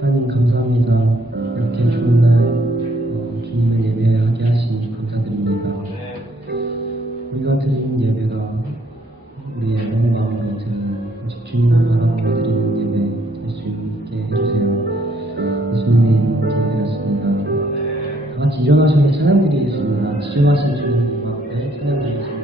하나님 감사합니다. 이렇게 좋은 날 주님을 예배하게 하시니 감사드립니다. 우리가 드리는 예배가 우리의 온 마음으로 드리는 오직 주님을 바라보고 드리는 예배 될 수 있게 해주세요. 예수님의 이름으로 기도드렸습니다. 다 같이 일어나셔서 찬양 드리겠습니다. 지정하신 주님 앞에 찬양 드리겠습니다.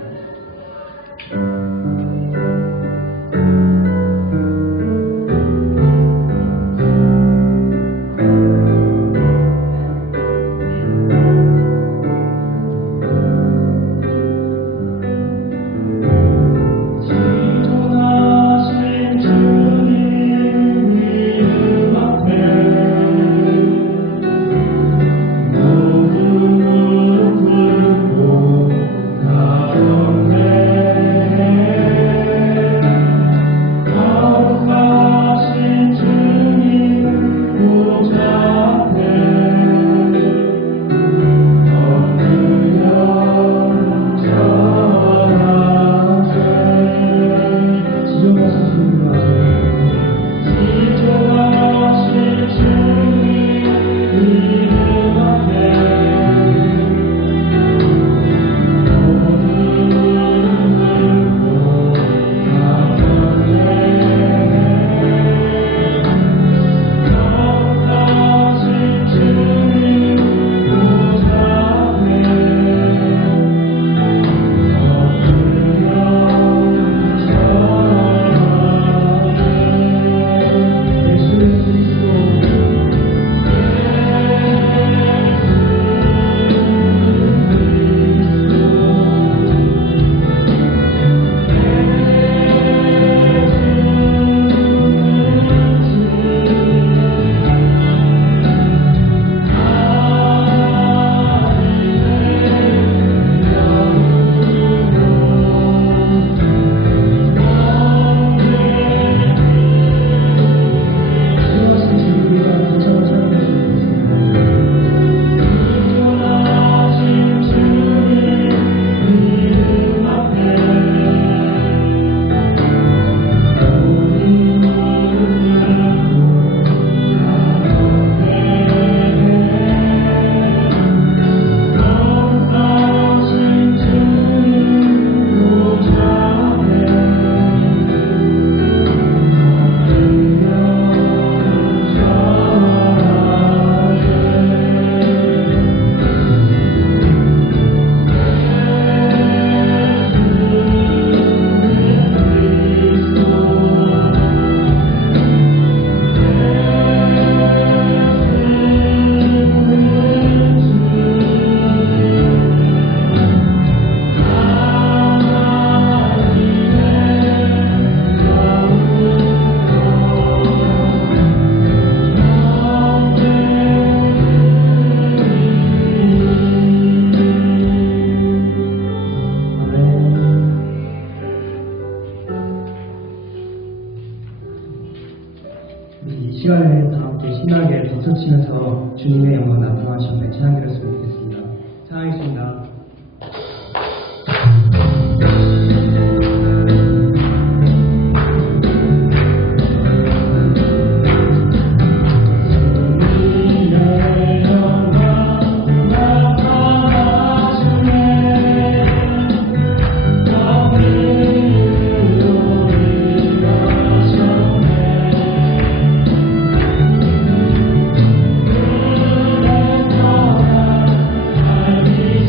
이 시간에 다 함께 신나게 박수치면서 주님의 영광 나타나시는 찬양 드렸으면 좋겠습니다. 찬양하겠습니다.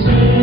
Say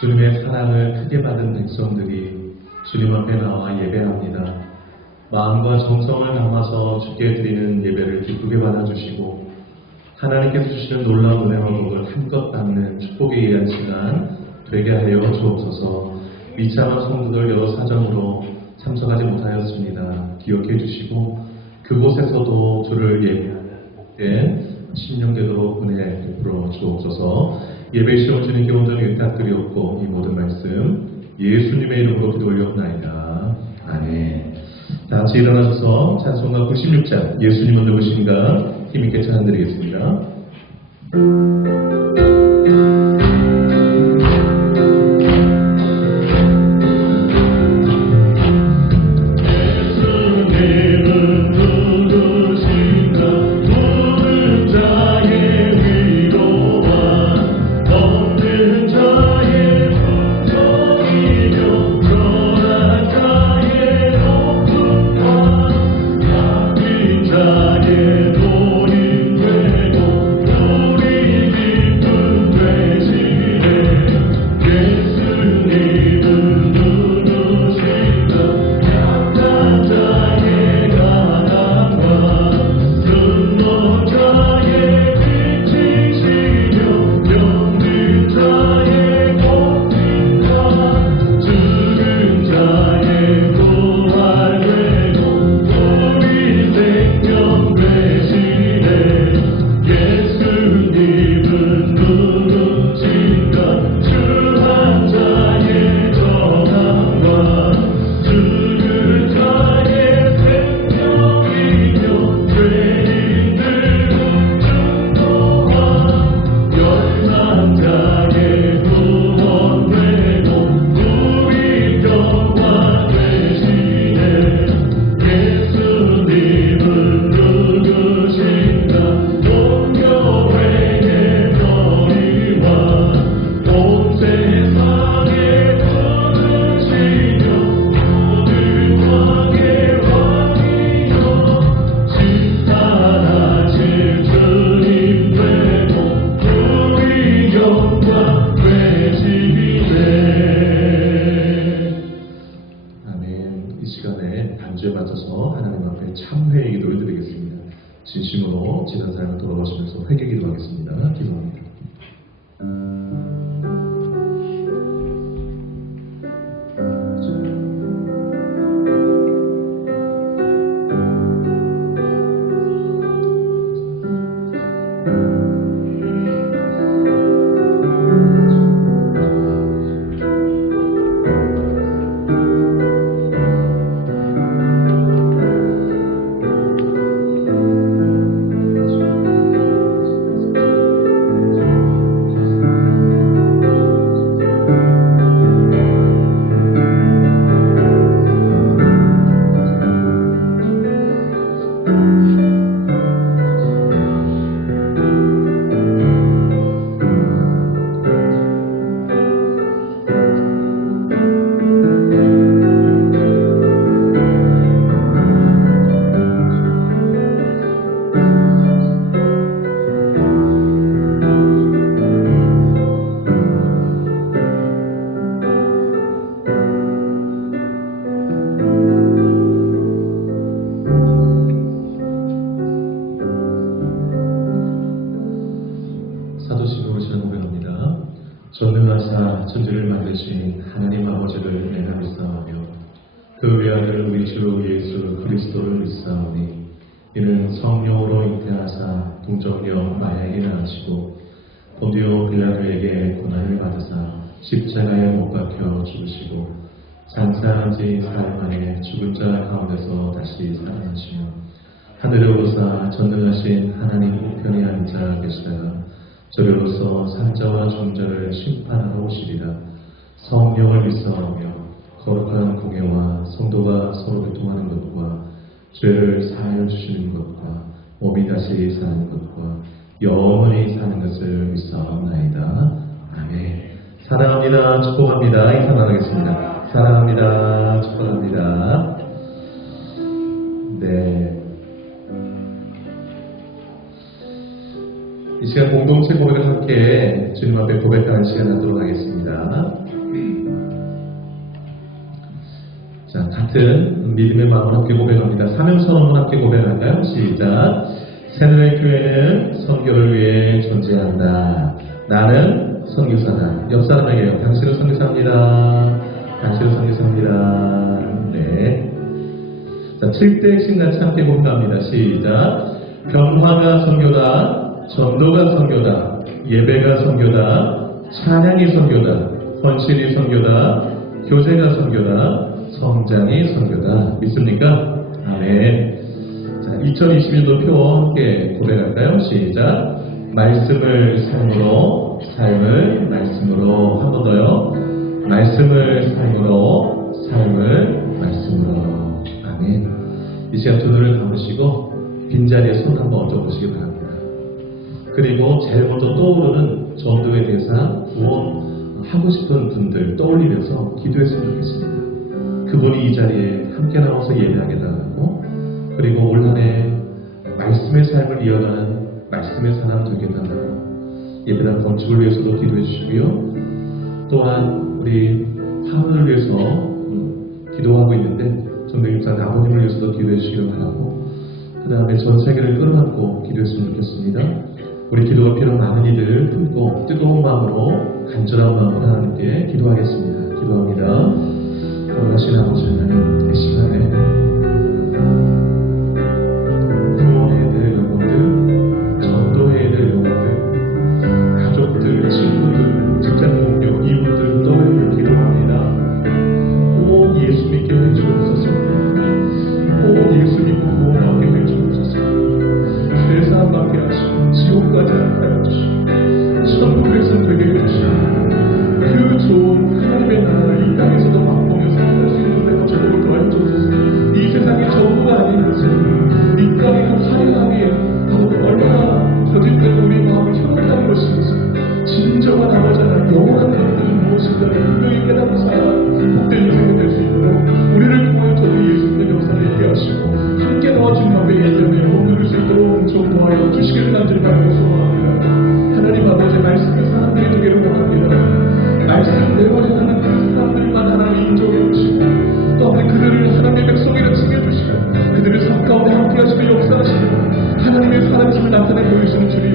주님의 사랑을 크게 받은 백성들이 주님 앞에 나와 예배합니다. 마음과 정성을 담아서 주께 드리는 예배를 기쁘게 받아주시고 하나님께서 주시는 놀라운 은혜와 복을 한껏 받는 축복에 의한 시간 되게 하여 주옵소서. 미참한 성도들 여러 사정으로 참석하지 못하였습니다. 기억해 주시고 그곳에서도 주를 예배하는 신령되도록 은혜 베풀어 주옵소서. 예배 시험 주님께 온전히 부탁드리옵고 이 모든 말씀 예수님의 이름으로 기도 올렸나이다. 아멘. 다 같이 일어나셔서 찬송가 96장 예수님은 누구신가 힘있게 찬양드리겠습니다. 진심으로 지난 사랑을 돌아보시면서 회개 기도하겠습니다. 기도합니다. 전능하사 천지를 만드신 하나님 아버지를 내가 믿사오며 그 외아들 우리 주 예수 그리스도를 믿사오니 이는 성령으로 잉태하사 동정녀 마야에게 낳으시고 본디오 빌라도에게 고난을 받으사 십자가에 못 박혀 죽으시고 장사한 지 사흘 만에 죽은 자 가운데서 다시 살아나시며 하늘에 오르사 전능하신 하나님 우편에 앉아 계시다가 저리로서 산자와 중자를 심판하러 오시리라. 성령을 믿사오며 거룩한 공예와 성도가 서로 교통하는 것과 죄를 사하여 주시는 것과 몸이 다시 사는 것과 영원히 사는 것을 믿사옵나이다. 아멘. 사랑합니다. 축복합니다. 인사 나누겠습니다. 사랑합니다. 축복합니다. 네. 이 시간 공동체 고백을 함께 주님 앞에 고백하는 시간 갖도록 하겠습니다. 자, 같은 믿음의 마음을 함께 고백합니다. 사명선언문 함께 고백할까요? 시작. 새누리 교회는 선교를 위해 존재한다. 나는 선교사다. 옆 사람에게요. 당신은 선교사입니다. 당신은 선교사입니다. 네. 자, 7대 핵심 같이 함께 고백합니다. 시작. 변화가 선교다. 전도가 선교다. 예배가 선교다. 찬양이 선교다. 헌신이 선교다. 교제가 선교다. 성장이 선교다. 믿습니까? 아멘. 자, 2021도 표 함께 고백할까요? 시작. 말씀을 삶으로, 삶을 말씀으로. 한 번 더요. 말씀을 삶으로, 삶을 말씀으로. 아멘. 이 시간 두 눈을 감으시고 빈자리에 손 한번 얹어보시기 바랍니다. 그리고 제일 먼저 떠오르는 전도의 대상, 구원 하고 싶은 분들 떠올리면서 기도했으면 좋겠습니다. 그분이 이 자리에 함께 나와서 예배하게 달라고, 그리고 올 한해 말씀의 삶을 이어가는 말씀의 사람 되게 달라고, 예배당 건축을 위해서도 기도해 주시고요. 또한 우리 하늘을 위해서 기도하고 있는데 정대입장 아버님을 위해서도 기도해 주시길 바라고, 그 다음에 전 세계를 끌어안고 기도했으면 좋겠습니다. 우리 기도가 필요한 많은 이들을 품고 뜨거운 마음으로, 간절한 마음으로 하나님께 기도하겠습니다. 기도합니다. 거룩하신 아버지 하나님, 이 시간에 구원해야 될 영혼들, 전도해야 될 영혼들, 가족들, 친구들, 직장 동료, 이웃들 떠올려 기도합니다. 오 예수 믿게 해주옵소서. 오 예수 믿고 구원받게 해주옵소서. 죄사함 받게 하시고 지옥까지 안 가여 주시고 천국에서 되게 해주시고 그 좋은 하나님의 나라 이 땅에서도 맛보며 살아갈 수 있는 데로 저를 더해 주옵소서. 이 세상이 전부가 아닌 것을 이 땅에 화려하게 얼마나 거짓된 우리 마음을 현혹하는 것인지 진정한 아버지 하나님 영원한 것들은 무엇인가를 분명히 깨닫고 살아 복된 인생이 될 수 있도록 우리를 통하여 저도 예수님의 역사를 얘기하시고 함께 나와준 밥의 예전에 오늘을 수 있도록 좀 도와여 주시기를 간절히 바라고 소원합니다. 하나님 아버지 말씀의 사람들이 되기를 원합니다. 말씀대로 행하는 그 사람들만 하나님 인정해 주시고, 또 그들을 하나님의 백성이라 칭해주시고, 그들을 삶 가운데 함께 하시고 역사하시고 하나님의 사랑심을 나타내 보이시는 주님,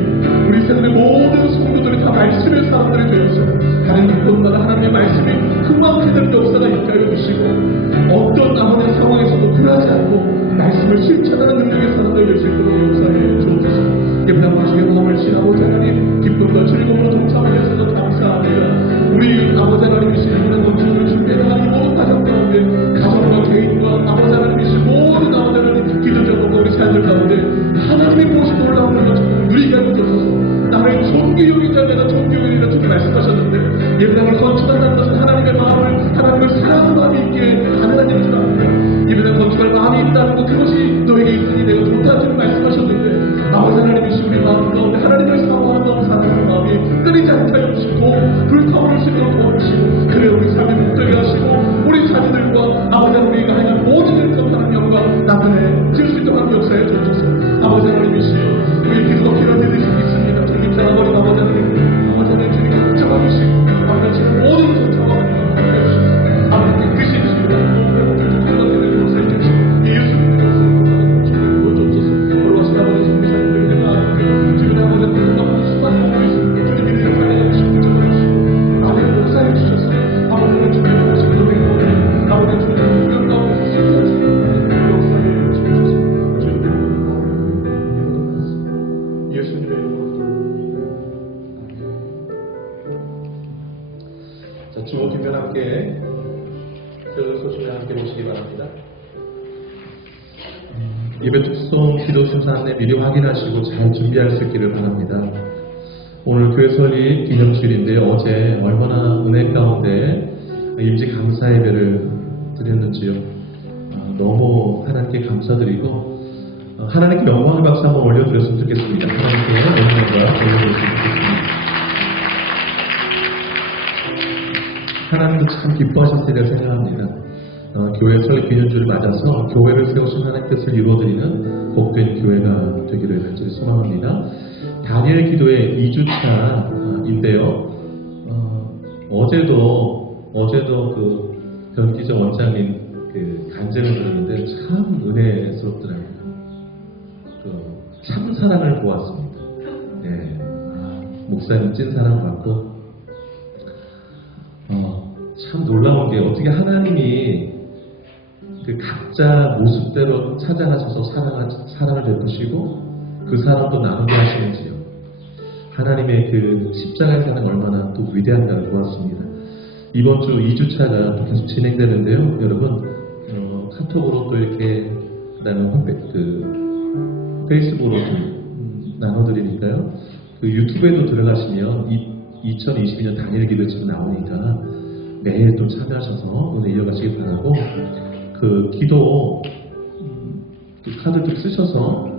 우리 세상의 모든 성도들이 다 말씀의 사람들이 되어서 하나님 것마다 하나님의 말씀이 흥망케 되는 역사가 있게 하여 주시고, 어떤 아무런 상황에서도 굴하지 않고 말씀을 실천하는 능력의 사람들이 될 수 있도록 역사해 주옵소서. 예배당 가족의 마음을 지나고자 하나님 기쁨과 즐거움으로 동참하게 하셔서 감사합니다. 우리 아버지 하나님이신 이분의 건축을 준비해나가는 모든 가정 가운데 가정과 개인과 아버지 하나님이신 모든 아버지 하나님 기도자들과 우리 자녀들 가운데 하나님이 무엇이 놀라운 것 누리게 하여 주셔서 나를 존귀용인 자 내가 존귀용이라 주님 말씀하셨는데, 예배당을 건축한다는 것은 하나님의 마음을, 하나님을 사랑하는 마음이 있게 가능한 일인 줄 압니다. 예배당 건축할 마음이 있다는 것, 그것이 너에게 있으니 내가 좋다는 주님 말씀하셨는데, 아버지 하나님이신 우리 마음 가운데 하나님을 사랑하는 마음, 사랑하는 마음이 끊이지 않게 하여 주시고 불타오를 수 있도록 도와주시고, 그래 우리 삶의 목적이 하시고 우리 자녀들과 아버지 하나님과 하여간 모든 일을 하는 영광 나타내 지을 수 있도록 하는 역사에 주옵소서. 아버지 하나님이시여, 우리 기도가 필요한 일이 있습니다. 주님 사랑하는 아버지 하나님 주님께 붙잡아주시고 완전치는 모든 소통과 함께해 주시고 아버지 끝이 주시고 모든 건강을 역사해 주시고 예수님의 역사에 주님 보여주옵소서. 돌아가신 아버지 성도님들 내가 아버지 주님 아버지 하나님 수많은 분이 있습니다. 주님 이를 살려주시고 붙잡아주시고 아버지 역사해 주셔서 아버지를 주님의 모습으로 되고 아버지 주님의 공연 가운데서 쓰여주시고 역사해 주옵소서. 주님의 예수님의 자, 주호 뒷면 함께 소식을 함께 보시기 바랍니다. 예배 특송 기도 심사 안내 미리 확인하시고 잘 준비할 수 있기를 바랍니다. 오늘 교회 설립 기념주일인데 어제 얼마나 은혜 가운데 임지 감사 예배를 드렸는지요. 너무 하나님께 감사드리고 하나님께 영광의 박수 한번 올려드렸으면 좋겠습니다. 하나님께 영광과 올려드렸으면 좋겠습니다. 하나님도 참 기뻐하실 때를 생각합니다. 교회 설립 기념주를 맞아서 교회를 세우신 하나님의 뜻을 이루어드리는 복된 교회가 되기를 간절히 소망합니다. 다니엘 기도의 2주차인데요. 어제도 그 변기자 원장님 그 간증을 들었는데 참 은혜스럽더라고요. 참 사랑을 보았습니다. 네, 목사님 찐 사랑 받고 참 놀라운 게 어떻게 하나님이 그 각자 모습대로 찾아가셔서 사랑을 베푸시고 그 사랑도 나누게 하시는지요. 하나님의 그 십자가의 사랑 얼마나 또 위대한가를 보았습니다. 이번 주 2주차가 또 계속 진행되는데요. 여러분 카톡으로 또 이렇게 그다음에 페이스북으로 좀 나눠드리니까요. 그 유튜브에도 들어가시면 2022년 단일 기도 지금 나오니까 매일 또 참여하셔서 은혜 이어가시기 바라고 그 기도 그 카드 좀 쓰셔서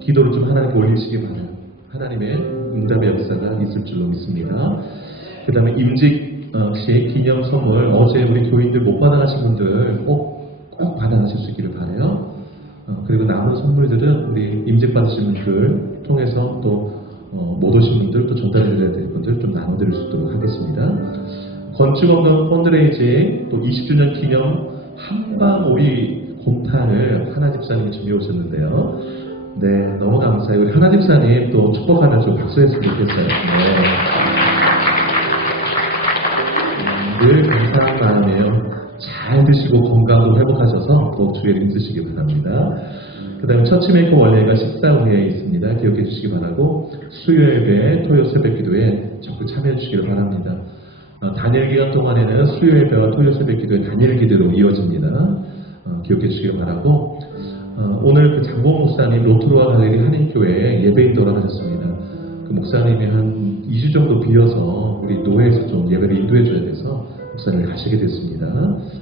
기도를 좀 하나님께 올리시기 바라요. 하나님의 응답의 역사가 있을 줄로 믿습니다. 그 다음에 임직식 기념 선물 어제 우리 교인들 못 받아가신 분들 꼭 받아가실 수 있기를 바라요. 그리고 남은 선물들은 우리 임직 받으신 분들 통해서 또 못 오신 분들 또 전달해드려야 될 분들 좀 나눠드릴 수 있도록 하겠습니다. 건축원금 펀드레이징 또 20주년 기념 한방오리 곰탕을 하나 집사님이 준비해 오셨는데요. 네, 너무 감사해요. 우리 하나 집사님 또 축복하면서 박수했으면 좋겠어요. 네. 늘 감사한 마음이에요. 잘 드시고 건강도 회복하셔서 또 주의 힘쓰시기 바랍니다. 그 다음에 처치메이커 원래가 식사 후에 있습니다. 기억해 주시기 바라고 수요 예배, 토요 새벽 기도에 적극 참여해 주시기 바랍니다. 단일 기간 동안에는 수요 예배와 토요 새벽 기도의 단일 기도로 이어집니다. 기억해 주시기 바라고 오늘 그 장봉 목사님 로트로와 갈레리 한인교회에 예배 인도를 하셨습니다. 그 목사님이 한 2주 정도 비어서 우리 노회에서 좀 예배를 인도해 줘야 돼서 목사님을 가시게 됐습니다.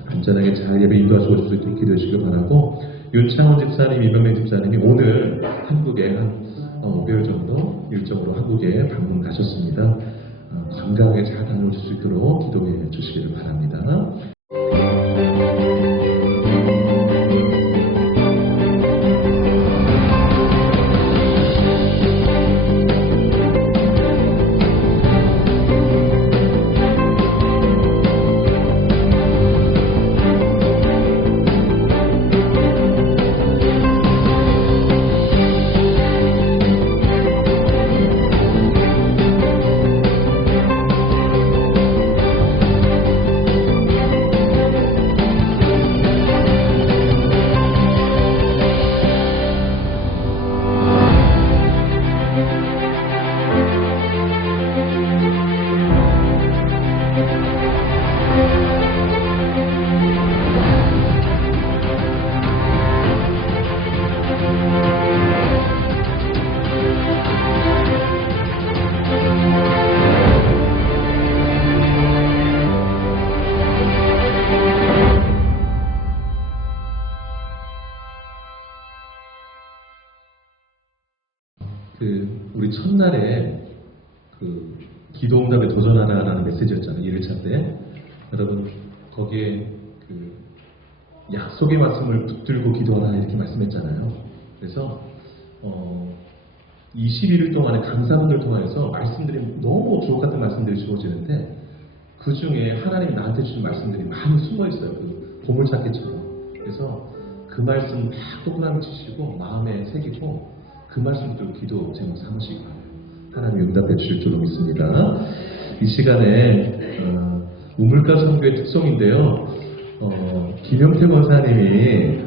안전하게 잘 예배 인도하시고 수 있도록 기도해 주시기 바라고 윤창원 집사님, 이병래 집사님이 오늘 한국에 한 5개월 정도 일정으로 한국에 방문 가셨습니다. 건강하게 잘 다녀오실 수 있도록 기도해 주시기를 바랍니다. 우리 첫날에 그 기도응답에 도전하라라는 메시지였잖아요. 1일차 때. 여러분 거기에 그 약속의 말씀을 붙들고 기도하라 이렇게 말씀했잖아요. 그래서 21일 동안에 강사분들 통해서 말씀들이 너무 주옥 같은 말씀들이 주어지는데 그 중에 하나님이 나한테 주신 말씀들이 많이 숨어 있어요. 그 보물찾기처럼. 그래서 그 말씀 막 동그라미 치시고 마음에 새기고 그 말씀 들고 기도 제목 삼으시기 바라요. 하나님 응답해 주실 줄로 믿습니다. 이 시간에 우물가 선교의 특성인데요. 김영태 권사님이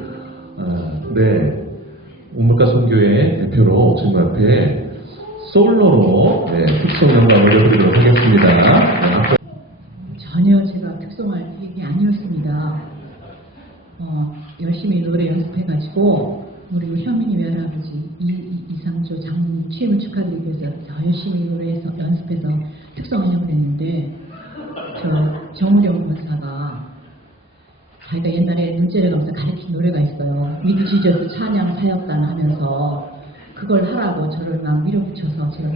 네, 우물가 선교의 대표로 지금 앞에 솔로로 특송 영광을 올려드리도록 하겠습니다. 전혀 제가 특송할 얘기 아니었습니다. 열심히 노래 연습해가지고 우리 현민이 외할아버지 이상조 장로 취임을 축하드리기 위해서 더 열심히 노래해서 연습해서 특성하려고 했는데 정우령 박사가 자기가 옛날에 눈째를 가면서 가르친 노래가 있어요. 위드 지저스 찬양 사역단 하면서 그걸 하라고 저를 막 밀어붙여서 제가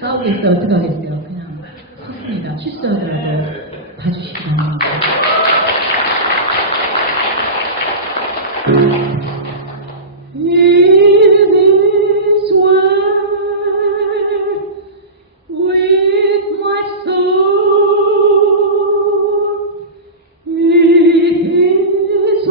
싸우겠어요. 어떻게 하겠어요. 그냥 섰습니다. 실수하더라도 봐주시기 바랍니다. With his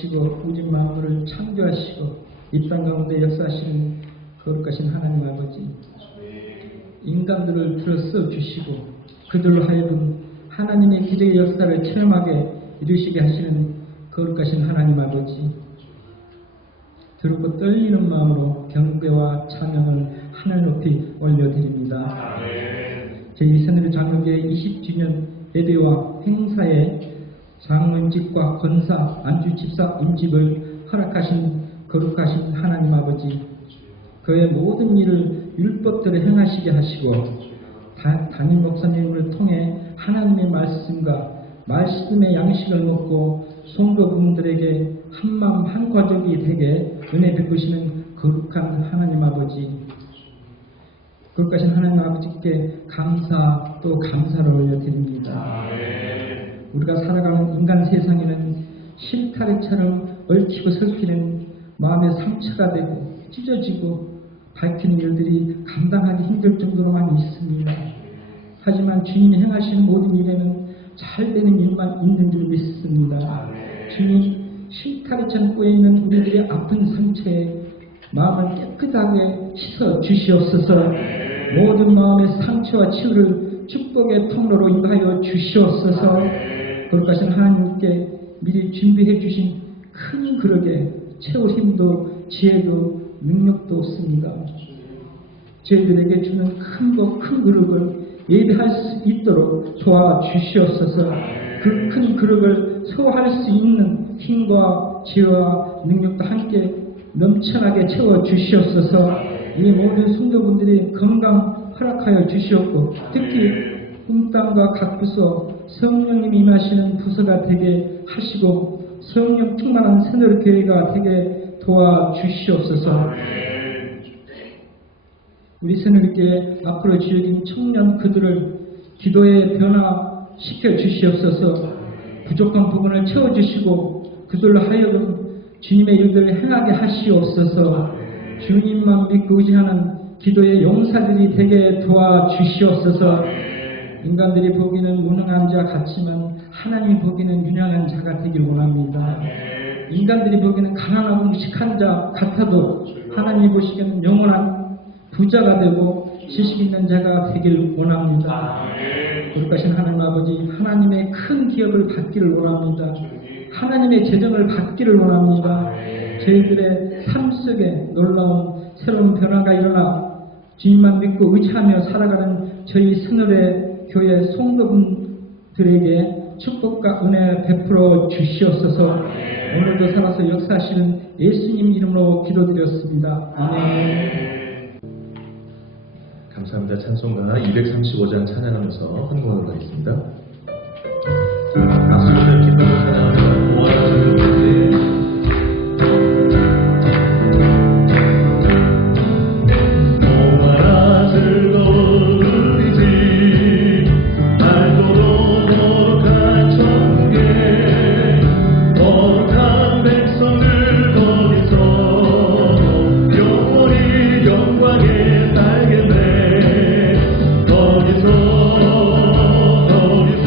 거두시고 우리 만물을 창조하시고 이 땅 가운데 역사하시는 거룩하신 하나님 아버지, 인간들을 들어서 주시고 그들로 하여금 하나님의 기적의 역사를 체험하게 이루시게 하시는 거룩하신 하나님 아버지, 두렵고 떨리는 마음으로 경배와 찬양을 하늘 높이 올려드립니다. 저희 새누리 장로교회 20주년 예배와 행사에 장로임직과 권사, 안주집사 임직을 허락하신 거룩하신 하나님 아버지, 그의 모든 일을 율법대로 행하시게 하시고 담임 목사님을 통해 하나님의 말씀과 말씀의 양식을 먹고 성도분들에게 한마음 한가족이 되게 은혜 베푸시는 거룩한 하나님 아버지, 거룩하신 하나님 아버지께 감사 또 감사를 올려드립니다. 우리가 살아가는 인간 세상에는 실타래처럼 얽히고 설키는 마음의 상처가 되고 찢어지고 밝히는 일들이 감당하기 힘들 정도로 많이 있습니다. 하지만 주님이 행하시는 모든 일에는 잘 되는 일만 있는 줄 믿습니다. 주님, 실타래처럼 꼬여있는 우리들의 아픈 상처에 마음을 깨끗하게 씻어 주시옵소서. 모든 마음의 상처와 치유를 축복의 통로로 임하여 주시옵소서. 거룩하신 하나님께 미리 준비해 주신 큰 그릇에 채울 힘도 지혜도 능력도 없습니다. 저희들에게 주는 큰 그릇을 예배할 수 있도록 도와주시옵소서. 그 큰 그릇을 소화할 수 있는 힘과 지혜와 능력도 함께 넘쳐나게 채워주시옵소서. 이 모든 성도분들이 건강 허락하여 주시옵고, 특히 꿈땅과 각 부서 성령님이 임하시는 부서가 되게 하시고 성령 충만한 새누리 교회가 되게 도와주시옵소서. 우리 새누리 교회 앞으로 지어진 청년 그들을 기도에 변화시켜 주시옵소서. 부족한 부분을 채워주시고 그들로 하여금 주님의 일들을 행하게 하시옵소서. 주님만 믿고 의지하는 기도의 용사들이 되게 도와주시옵소서. 인간들이 보기는 무능한 자 같지만 하나님이 보기는 유능한 자가 되길 원합니다. 인간들이 보기는 가난하고 무식한 자 같아도 하나님이 보시기에는 영원한 부자가 되고 지식 있는 자가 되길 원합니다. 거룩하신 하나님 아버지, 하나님의 큰 기업을 받기를 원합니다. 하나님의 재정을 받기를 원합니다. 저희들의 삶 속에 놀라운 새로운 변화가 일어나 주님만 믿고 의지하며 살아가는 저희 새누리 교회 성도분들에게 축복과 은혜 베풀어 주시옵소서. 오늘도 살아서 역사하시는 예수님 이름으로 기도드렸습니다. 아멘. 감사합니다. 찬송가 235장 찬양하면서 헌금하도록 하겠습니다. 박수를 기쁨으로 찬양하며 모아주시는 분들 거기서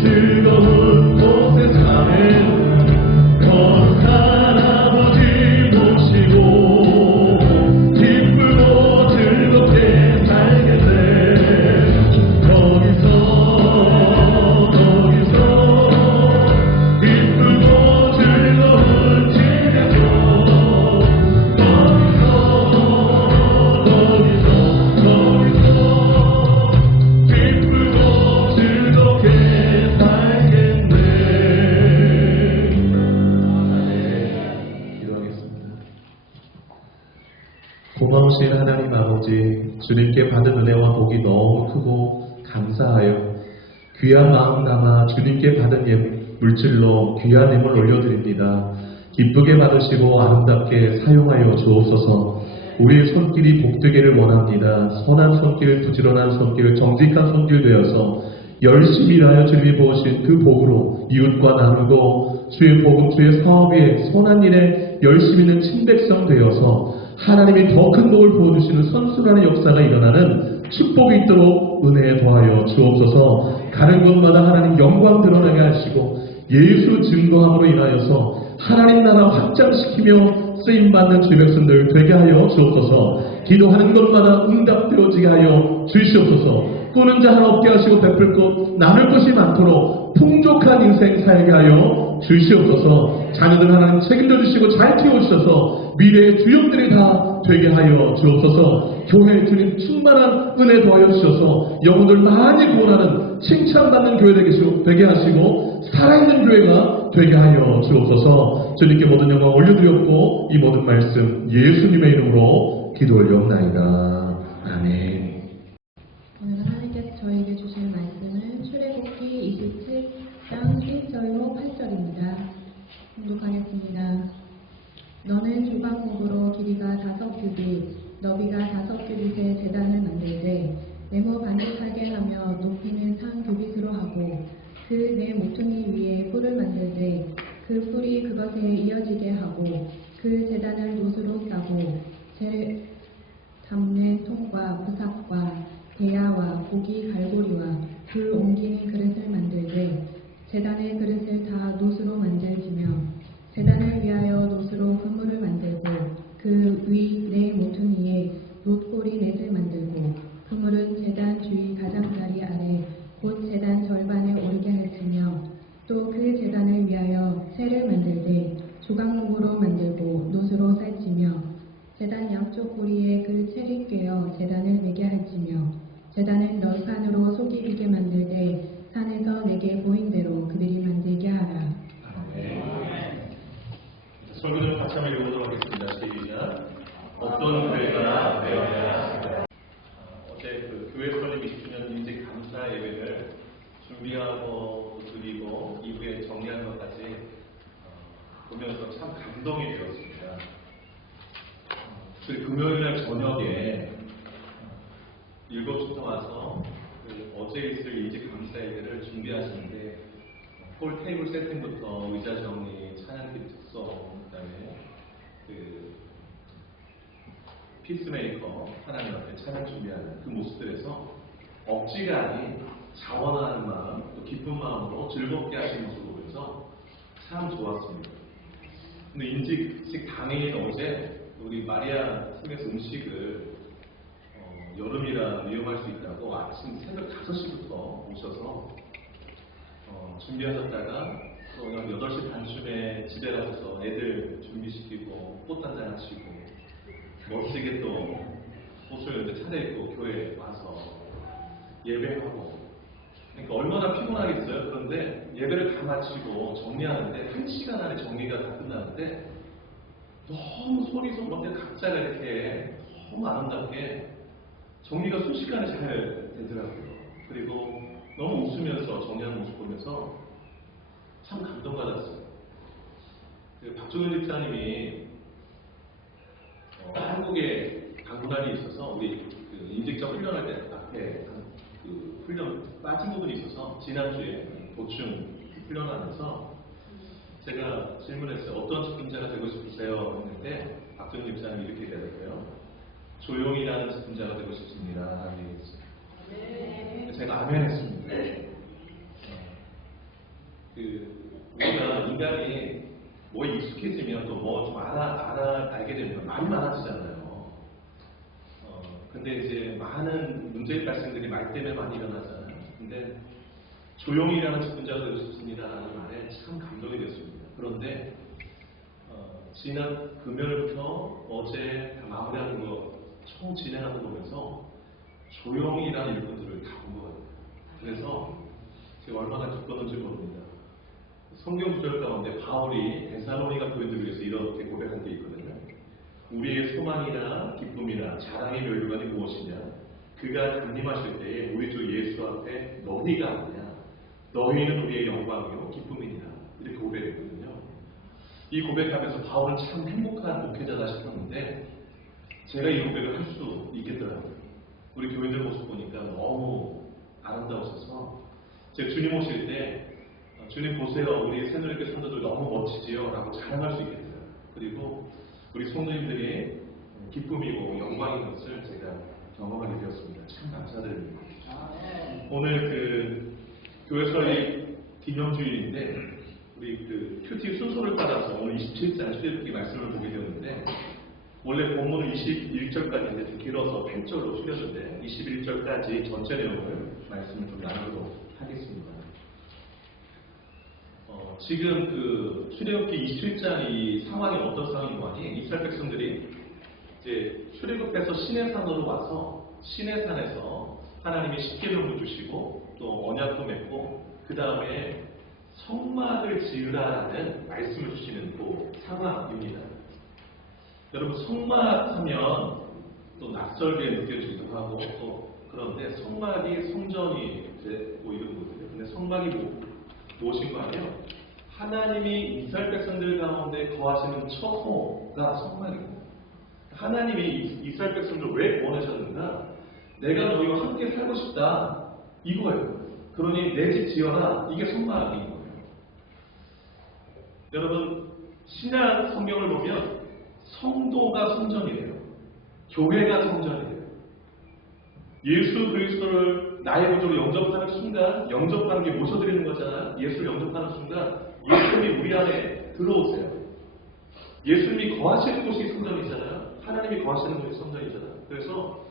즐거운 곳에 사는 거룩한 아버지 모시고 기쁘고 즐겁게 살겠네. 거기서 기쁘고 즐거운 집에서 기쁘고 즐겁게 살겠네. 기도하겠습니다. 고마우신 하나님 아버지, 주님께 받은 은혜와 복이 너무 크고 감사하여 귀한 마음 담아 주님께 받은 물질로 귀한 예물 올려드립니다. 기쁘게 받으시고 아름답게 사용하여 주옵소서. 우리의 손길이 복되기를 원합니다. 선한 손길, 부지런한 손길, 정직한 손길 되어서 열심히 일하여 주님이 부으신 그 복으로 이웃과 나누고 주의 복음, 주의 사업 위에 선한 일에 열심히 있는 친백성 되어서 하나님이 더 큰 복을 부어주시는 선순환의 역사가 일어나는 축복이 있도록 은혜에 더하여 주옵소서. 가는 곳마다 하나님 영광 드러나게 하시고 예수 증거함으로 인하여서 하나님 나라 확장시키며 쓰임받는 주의 백성들 되게 하여 주옵소서. 기도하는 것마다 응답되어지게 하여 주시옵소서. 꾸는 자 하나 없게 하시고 베풀 것 나눌 것이 많도록 풍족한 인생 살게 하여 주시옵소서. 자녀들 하나님 책임져 주시고 잘 키워주셔서 미래의 주역들이 다 되게 하여 주옵소서. 교회 주님 충만한 은혜 더하여 주셔서 영혼들 많이 구원하는 칭찬받는 교회 되게 하시고 살아있는 교회가 되게 하여 주옵소서. 주님께 모든 영광 올려드렸고 이 모든 말씀 예수님의 이름으로 기도 올려옵나이다. 아멘. 오늘 하나님께서 저에게 주실 말씀은 출애굽기 27장 1절로 8절입니다. 공독하겠습니다. 너는 조각목으로 길이가 5규빗, 너비가 5규빗의 제단을 만들되 네모 반듯하게 하며 높이는 3규빗으로 하고 그 네 모퉁이 위에 뿔을 만들되 그 뿔이 그것에 이어지게 하고 그 제단을 노수로 싸고 재 담는 통과 부삭과 대야와 고기 갈고리와 불 옮기는 그릇을 만들되 제단의 그릇을 다 노수로 만들지며 제단을 위하여 노수로 그물을 만들고 그 위 네 모퉁이에 놋고리 넷을 만들고 그물은 제단 주위 가장자리 아래 곧 제단 절반에 오르게 할지며 또 그 제단을 위하여 새를 만들되 조각목으로 만들고 놋으로 살찌며 제단 양쪽 고리에 그 채를 꿰어 제단을 매게 할지며 제단을 널판으로 속이 비게 만들되 산에서 내게 보인 대로 그들이 만들게 하라. 설교를 같이 한번 읽어보도록 하겠습니다. 시작. 어떤 교회가 되어야 어제 그 교회 설립 20주년 인직 감사 예배를 준비하고 드리고 이후에 정리한 것까지 보면서 참 감동이 되었습니다. 그 금요일날 저녁에 7시부터 와서 그 어제 있을 인직 감사 예배를 준비하시는데 홀 테이블 세팅부터 의자 정리, 찬양팀 특성, 그다음에 그 피스메이커 하나님 앞에 찬양 준비하는 그 모습들에서 억지가 아닌 자원하는 마음, 또 기쁜 마음으로 즐겁게 하시는 모습을 보면서 참 좋았습니다. 근데 인직식 당일 어제 우리 마리아 팀에서 음식을 여름이라 위험할 수 있다고 아침 새벽 5시부터 오셔서 준비하셨다가 또 8시 반쯤에 집에 가셔서 애들 준비시키고 꽃단장 하시고 멋지게 또 옷을 차려입고 교회에 와서 예배하고 그러니까 얼마나 피곤하겠어요. 그런데 예배를 다 마치고 정리하는데 1시간 안에 정리가 다 끝나는데 너무 손이 손밖에 각자가 이렇게 너무 아름답게 정리가 순식간에 잘 되더라고요. 그리고 너무 웃으면서 정리하는 모습 보면서 참 감동받았어요. 박종현 집사님이 한국에 방문한이 있어서 우리 그 인직자 훈련할 때 앞에 그 훈련 빠진 부분이 있어서 지난주에 보충 훈련하면서 제가 질문했어요. 어떤 직분자가 되고 싶으세요? 했는데 박종현 집사님이 이렇게 대답해요. 조용히 일하는 직분자가 되고 싶습니다. 얘기했어요. 제가 아멘 했습니다. 우리가 인간이 뭐에 익숙해지면 또 뭐 좀 알게 되면 말이 많아지잖아요. 근데 이제 많은 문제의 발생들이 말 때문에 많이 일어나잖아요. 근데 조용히라는 직분자가 되고 싶습니다라는 말에 참 감동이 되었습니다. 그런데 지난 금요일부터 어제 다 마무리하는 거 총 진행하는 거 보면서 조용히라는 일꾼들을 다 본 것 같아요. 그래서 제가 얼마나 기뻤는지 모릅니다. 성경 구절 가운데 바울이 데살로니가 교인들을 위해서 이렇게 고백한 게 있거든요. 우리의 소망이나 기쁨이나 자랑의 멸류관이 무엇이냐? 그가 강림하실 때에 우리 주 예수 앞에 너희가 아니냐? 너희는 우리의 영광이요 기쁨이니라. 이렇게 고백했거든요. 이 고백하면서 바울은 참 행복한 목회자다 싶었는데 제가 이 고백을 할 수 있겠더라고요. 우리 교인들 모습 보니까 너무 아름다우셔서 제가 주님 오실 때 주님 보세요. 우리 새누리교 성도들 너무 멋지지요? 라고 자랑할 수 있겠어요. 그리고 우리 성도님들이 기쁨이고 영광인 것을 제가 경험하게 되었습니다. 참 감사드립니다. 오늘 교회 설립 기념주일인데 우리 큐티 순서를 따라서 오늘 27장 출애굽기 말씀을 보게 되었는데 원래 본문은 21절까지인데 좀 길어서 8절로 줄였는데 21절까지 전체 내용을 말씀을 좀 나누도록 하겠습니다. 지금 출애굽기 27장 이 상황이 어떤 상황인가 하니 이스라엘 백성들이 이제 출애굽해서 시내산으로 와서 시내산에서 하나님이 십계명도 주시고 또 언약도 맺고 그 다음에 성막을 지으라는 말씀을 주시는 그 상황입니다. 여러분 성막하면 또 낯설게 느껴지기도 하고 또 그런데 성막이 성전이 이제 뭐 이런 거거든요. 근데 성막이 무엇인가 하면 하나님이 이스라엘 백성들 가운데 거하시는 처소가 성막입니다. 하나님이 이스라엘 백성들을 왜 구원하셨는가? 내가 너희와 함께 살고 싶다 이거예요. 그러니 내 집 지어라. 이게 성막인 거예요. 여러분 신약 성경을 보면 성도가 성전이래요. 교회가 성전이래요. 예수 그리스도를 나의 구주로 영접하는 순간 영접하는 게 모셔드리는 거잖아요. 예수를 영접하는 순간 예수님이 우리 안에 들어오세요. 예수님이 거하시는 곳이 성전이잖아요. 하나님이 거하시는 곳이 성전이잖아요. 그래서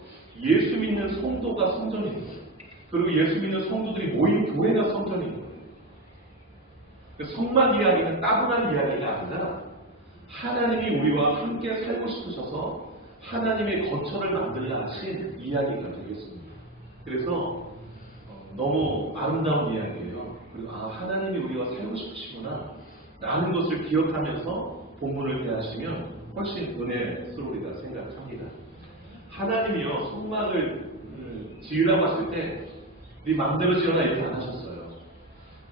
예수 믿는 성도가 성전인 거예요. 그리고 예수 믿는 성도들이 모인 교회가 성전인 거예요. 성막 이야기는 따분한 이야기가 아니라 하나님이 우리와 함께 살고 싶으셔서 하나님의 거처를 만들라 하신 이야기가 되겠습니다. 그래서 너무 아름다운 이야기예요. 그리고 하나님이 우리와 살고 싶으시구나 라는 것을 기억하면서 본문을 대하시면 훨씬 은혜스러우리라 생각합니다. 하나님이요 성막을 지으라고 하실 때 네 맘대로 지어라 이렇게 안 하셨어요.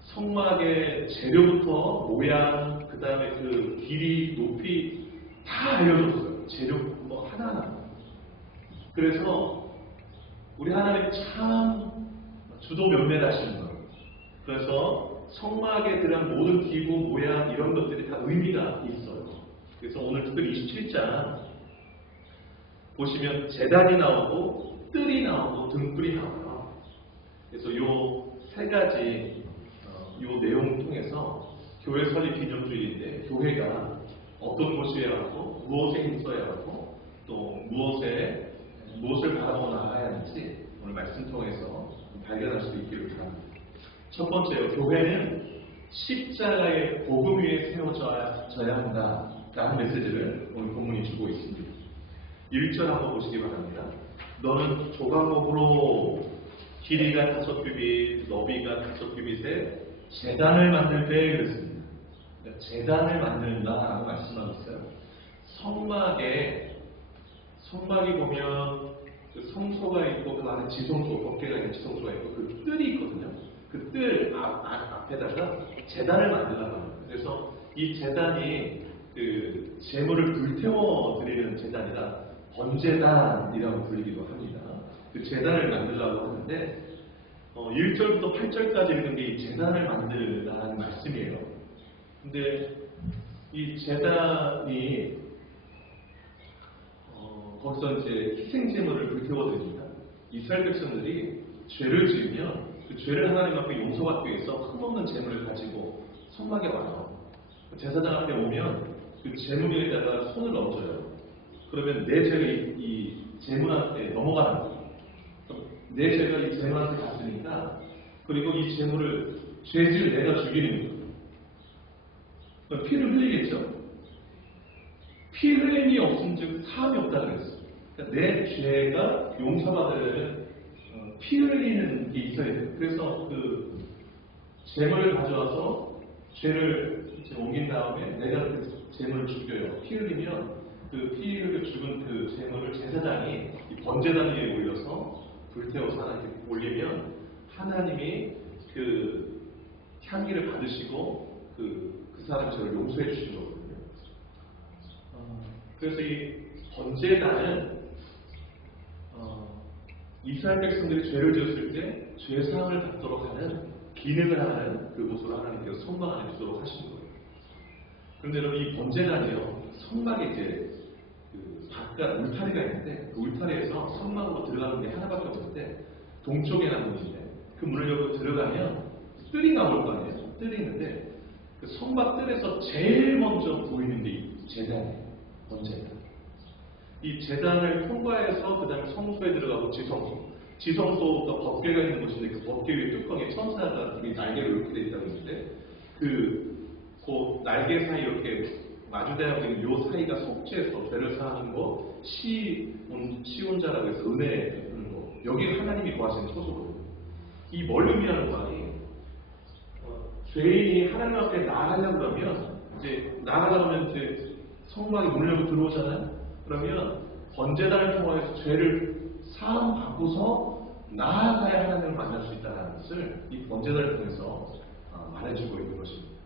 성막의 재료부터 모양, 그 다음에 그 길이, 높이 다 알려줬어요. 재료 뭐 하나하나. 그래서 우리 하나님 참 주도 면밀하시는 거예요. 그래서 성막에 들어간 모든 기구, 모양 이런 것들이 다 의미가 있어요. 그래서 오늘 특별히 27장 보시면 제단이 나오고 뜰이 나오고 등불이 나와요. 그래서 요 세 가지 요 내용을 통해서 교회 설립 기념주일인데 교회가 어떤 곳이어야 하고 무엇에 힘써야 하고 또 무엇을 바라보고 나아가야 하는지 오늘 말씀 통해서 발견할 수 있기를 바랍니다. 첫 번째요. 교회는 십자가의 복음 위에 세워져야 한다라는 메시지를 오늘 본문이 주고 있습니다. 1절 한번 보시기 바랍니다. 너는 조각목으로 길이가 5규빗, 너비가 5규빗에 제단을 만들 때 그랬습니다. 그러니까 제단을 만든다라고 말씀하고 있어요. 성막이 보면 그 성소가 있고 그 안에 지성소, 덮개가 있는 지성소가 있고 그 뜰이 있거든요. 그 뜰 앞에다가 제단을 만들라고 합니다. 그래서 이 제단이 그 재물을 불태워 드리는 제단이라 번제단이라고 불리기도 합니다. 그 제단을 만들라고 하는데 1절부터 8절까지 읽는 게 이 제단을 만들라는 말씀이에요. 근데 이 제단이 거기서 이제 희생제물을 불태워 드립니다. 이스라엘 백성들이 죄를 지으면 그 죄를 하나님 앞에 용서받기 위해서 흠없는 제물을 가지고 성막에 와서 제사장 앞에 오면 그 제물에다가 손을 얹어요. 그러면 내 죄가 이 제물한테 넘어가는 거예요. 내 죄가 이 제물한테 갔으니까, 그리고 이 제물을 죄질 내가 죽이는 거예요. 피를 흘리겠죠. 피 흘림이 없음즉 사함이 없다고 그랬어요. 그러니까 내 죄가 용서받으려면 피 흘리는 게 있어야 돼요. 그래서 그 제물을 가져와서 죄를 옮긴 다음에 내가 그 제물을 죽여요. 피 흘리면 그 피 흘려 죽은 그 제물을 제사장이 이 번제단 위에 올려서 불태워서 하나님께 올리면 하나님이 그 향기를 받으시고 그 사람 죄를 용서해 주시는 거거든요. 그래서 이 번제단은 이스라엘 백성들이 죄를 지었을 때 죄사함을 받도록 하는 기능을 하는 그곳으로 하나님께서 성막 안에 두도록 하신 거예요. 그런데 여러분, 이 번제단이요, 성막에 이제 그 바깥 울타리가 있는데 그 울타리에서 성막으로 들어가는 게 하나밖에 없는데 동쪽에 난 문인데 그 문을 열고 들어가면 뜰이 나올 거 아니에요. 뜰이 있는데 그 성막 뜰에서 제일 먼저 보이는 게 이 제단이에요. 번제단. 이 제단을 통과해서 그 다음에 성소에 들어가고 지성소가 법궤가 있는 곳인데 그 법궤 위에 뚜껑에 천사가 날개로 이렇게 돼 있다고 했는데 그 날개 사이 이렇게 마주대하고 있는 요 사이가 속죄에서 죄를 사하는 거, 시온자라고 해서 은혜 베푸는 거, 여기 하나님이 거하시는 초소거든요. 이 뭘 의미하는 바니 죄인이 하나님 앞에 나아가려고 그러면 이제 성막에 문을 열고 들어오잖아요. 그러면 번제단을 통해서 죄를 사함 받고서 나아가야 하나님을 만날 수 있다는 것을 이 번제단을 통해서 말해주고 있는 것입니다.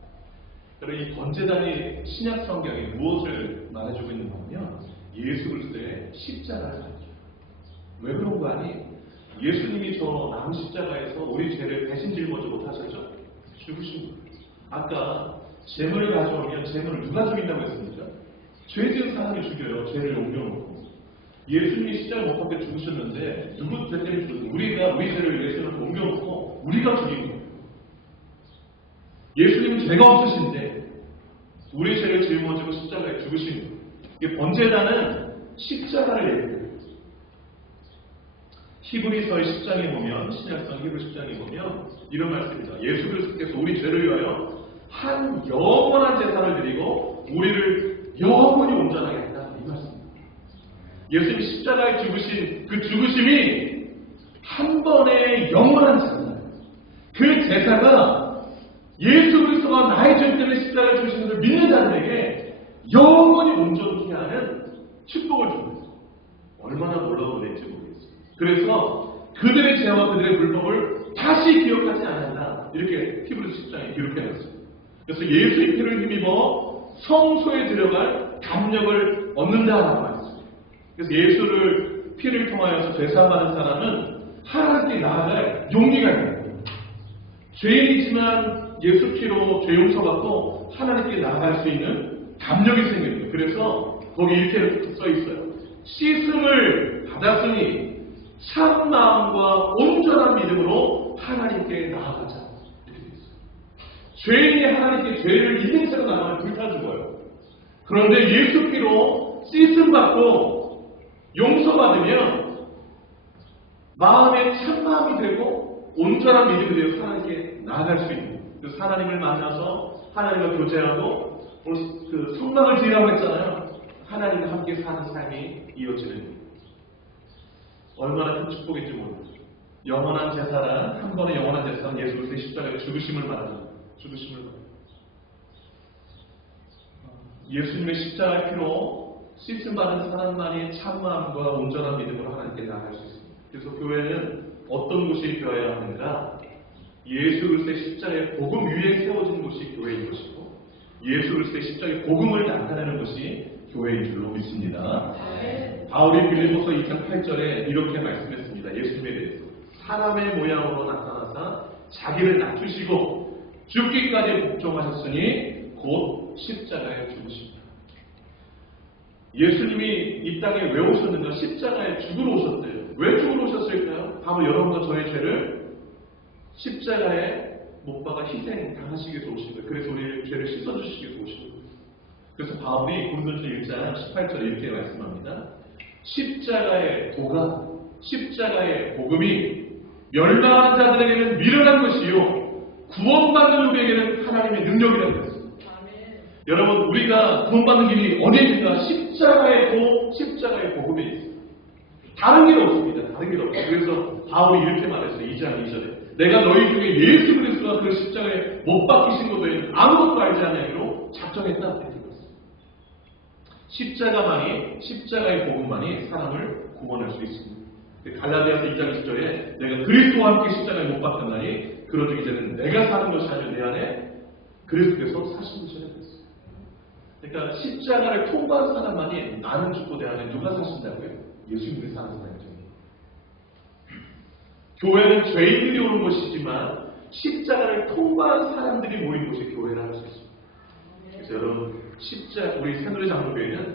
여러분, 이 번제단이 신약 성경에 무엇을 말해주고 있는 거냐면 예수 그리스도의 십자가를 말해줘요. 왜 그런 거 아니? 예수님이 저 나무 십자가에서 우리 죄를 대신 짊어지 못하셨죠? 죽으신 거예요. 아까 재물을 가져오면 재물을 누가 죽인다고 했습니까? 죄 지은 사람이 죽여요. 죄를 옮겨놓고. 예수님이 십자가 못 박혀 죽으셨는데 누구 죄 때문에 죽었어요? 우리 죄를 예수님을 옮겨놓고 우리가 죽인 거예요. 예수님은 죄가 없으신데 우리 죄를 짊어지고 십자가에 죽으신 거예요. 이게 번제단은 십자가를 얘기해요. 히브리서의 10장에 보면, 신약성 히브리 10장에 보면 이런 말씀입니다. 예수 그리스도께서 우리 죄를 위하여 한 영원한 제사를 드리고 우리를 영원히 온전하게 했다. 이 말씀입니다. 예수님이 십자가에 죽으신 그 죽으심이 한 번의 영원한 제사예요. 그 제사가 예수 그리스도가 나의 죄 때문에 십자가에 죽으신 것을 믿는 자들에게 영원히 온전케 하는 축복을 줍니다. 얼마나 놀라운 은혜인지 모르겠어요. 그래서 그들의 죄와 그들의 불법을 다시 기억하지 않는다. 이렇게 히브리서 10장에 기록해놨어요. 그래서 예수의 피를 힘입어 성소에 들어갈 담력을 얻는다라고 말했습니다. 그래서 예수를 피를 통하여서 죄사함받은 사람은 하나님께 나아갈 용기가 있는 거예요. 죄인이지만 예수 피로 죄 용서받고 하나님께 나아갈 수 있는 담력이 생깁니다. 그래서 거기 이렇게 써 있어요. 씻음을 받았으니 참 마음과 온전한 믿음으로 하나님께 나아가자. 이렇게 되어 있어요. 죄인이 하나님께 죄를 있는 채로 나가면 불타 죽어요. 그런데 예수 피로 씻음 받고 용서받으면 마음의 참 마음이 되고 온전한 믿음이 되어 하나님께 나아갈 수 있는 거예요. 그래서 하나님을 만나서 하나님과 교제하고 그 성막을 지으라고 했잖아요. 하나님과 함께 사는 삶이 이어지는 거예요. 얼마나 큰 축복인지 모르겠어요. 영원한 제사란, 한 번의 영원한 제사는 예수 그리스도의 십자가의 죽으심을 말합니다. 죽으심을 말합니다. 예수님의 십자가의 피로 씻음받은 사람만이 참마음과 온전한 믿음으로 하나님께 나아갈 수 있습니다. 그래서 교회는 어떤 곳이 되어야 하는가? 예수 그리스도의 십자가의 복음 위에 세워진 곳이 교회인 것이고 예수 그리스도의 십자가의 복음을 나타내는 것이 교회인 줄로 믿습니다. 바울이 빌립보서 2장 8절에 이렇게 말씀했습니다. 예수님에 대해서 사람의 모양으로 나타나사 자기를 낮추시고 죽기까지 복종하셨으니 곧 십자가에 죽으십니다. 예수님이 이 땅에 왜 오셨는가? 십자가에 죽으러 오셨대요. 왜 죽으러 오셨을까요? 바로 여러분과 저의 죄를 십자가에 못 박아 희생 당하시기 위해서 오신 거예요. 그래서 우리의 죄를 씻어주시기 위해서 오신 거예요. 그래서 바울이 고린도전서 1장 18절에 이렇게 말씀합니다. 십자가의 도가, 십자가의 복음이 멸망하는 자들에게는 미련한 것이요 구원받는 우리에게는 하나님의 능력이라고 했습니다. 여러분, 우리가 구원받는 길이 어디에 있는가? 십자가의 도, 십자가의 복음에 있습니다. 다른 길 없습니다. 다른 길 없어요. 그래서 바울이 이렇게 말했어요. 2장 2절에 내가 너희 중에 예수 그리스도가 그 십자가에 못 박히신 것 외에는 아무것도 알지 않냐기로 작정했다. 이렇게 말했어요. 십자가의 복음만이 사람을 구원할 수 있습니다. 갈라디아서 2장 10절에 내가 그리스도와 함께 십자가에 못 박혔나니 그러므로 이제는 내가 사는 것이 아니라 내 안에 그리스도께서 사시는 것이라 그랬어요. 그러니까 십자가를 통과한 사람만이 나는 죽고 내 안에 누가 사신다고요? 예수님이 사는 사람이죠. 교회는 죄인들이 오는 곳이지만 십자가를 통과한 사람들이 모인 곳이 교회라 할 수 있습니다. 그래서 여러분, 우리 새누리 장로교회는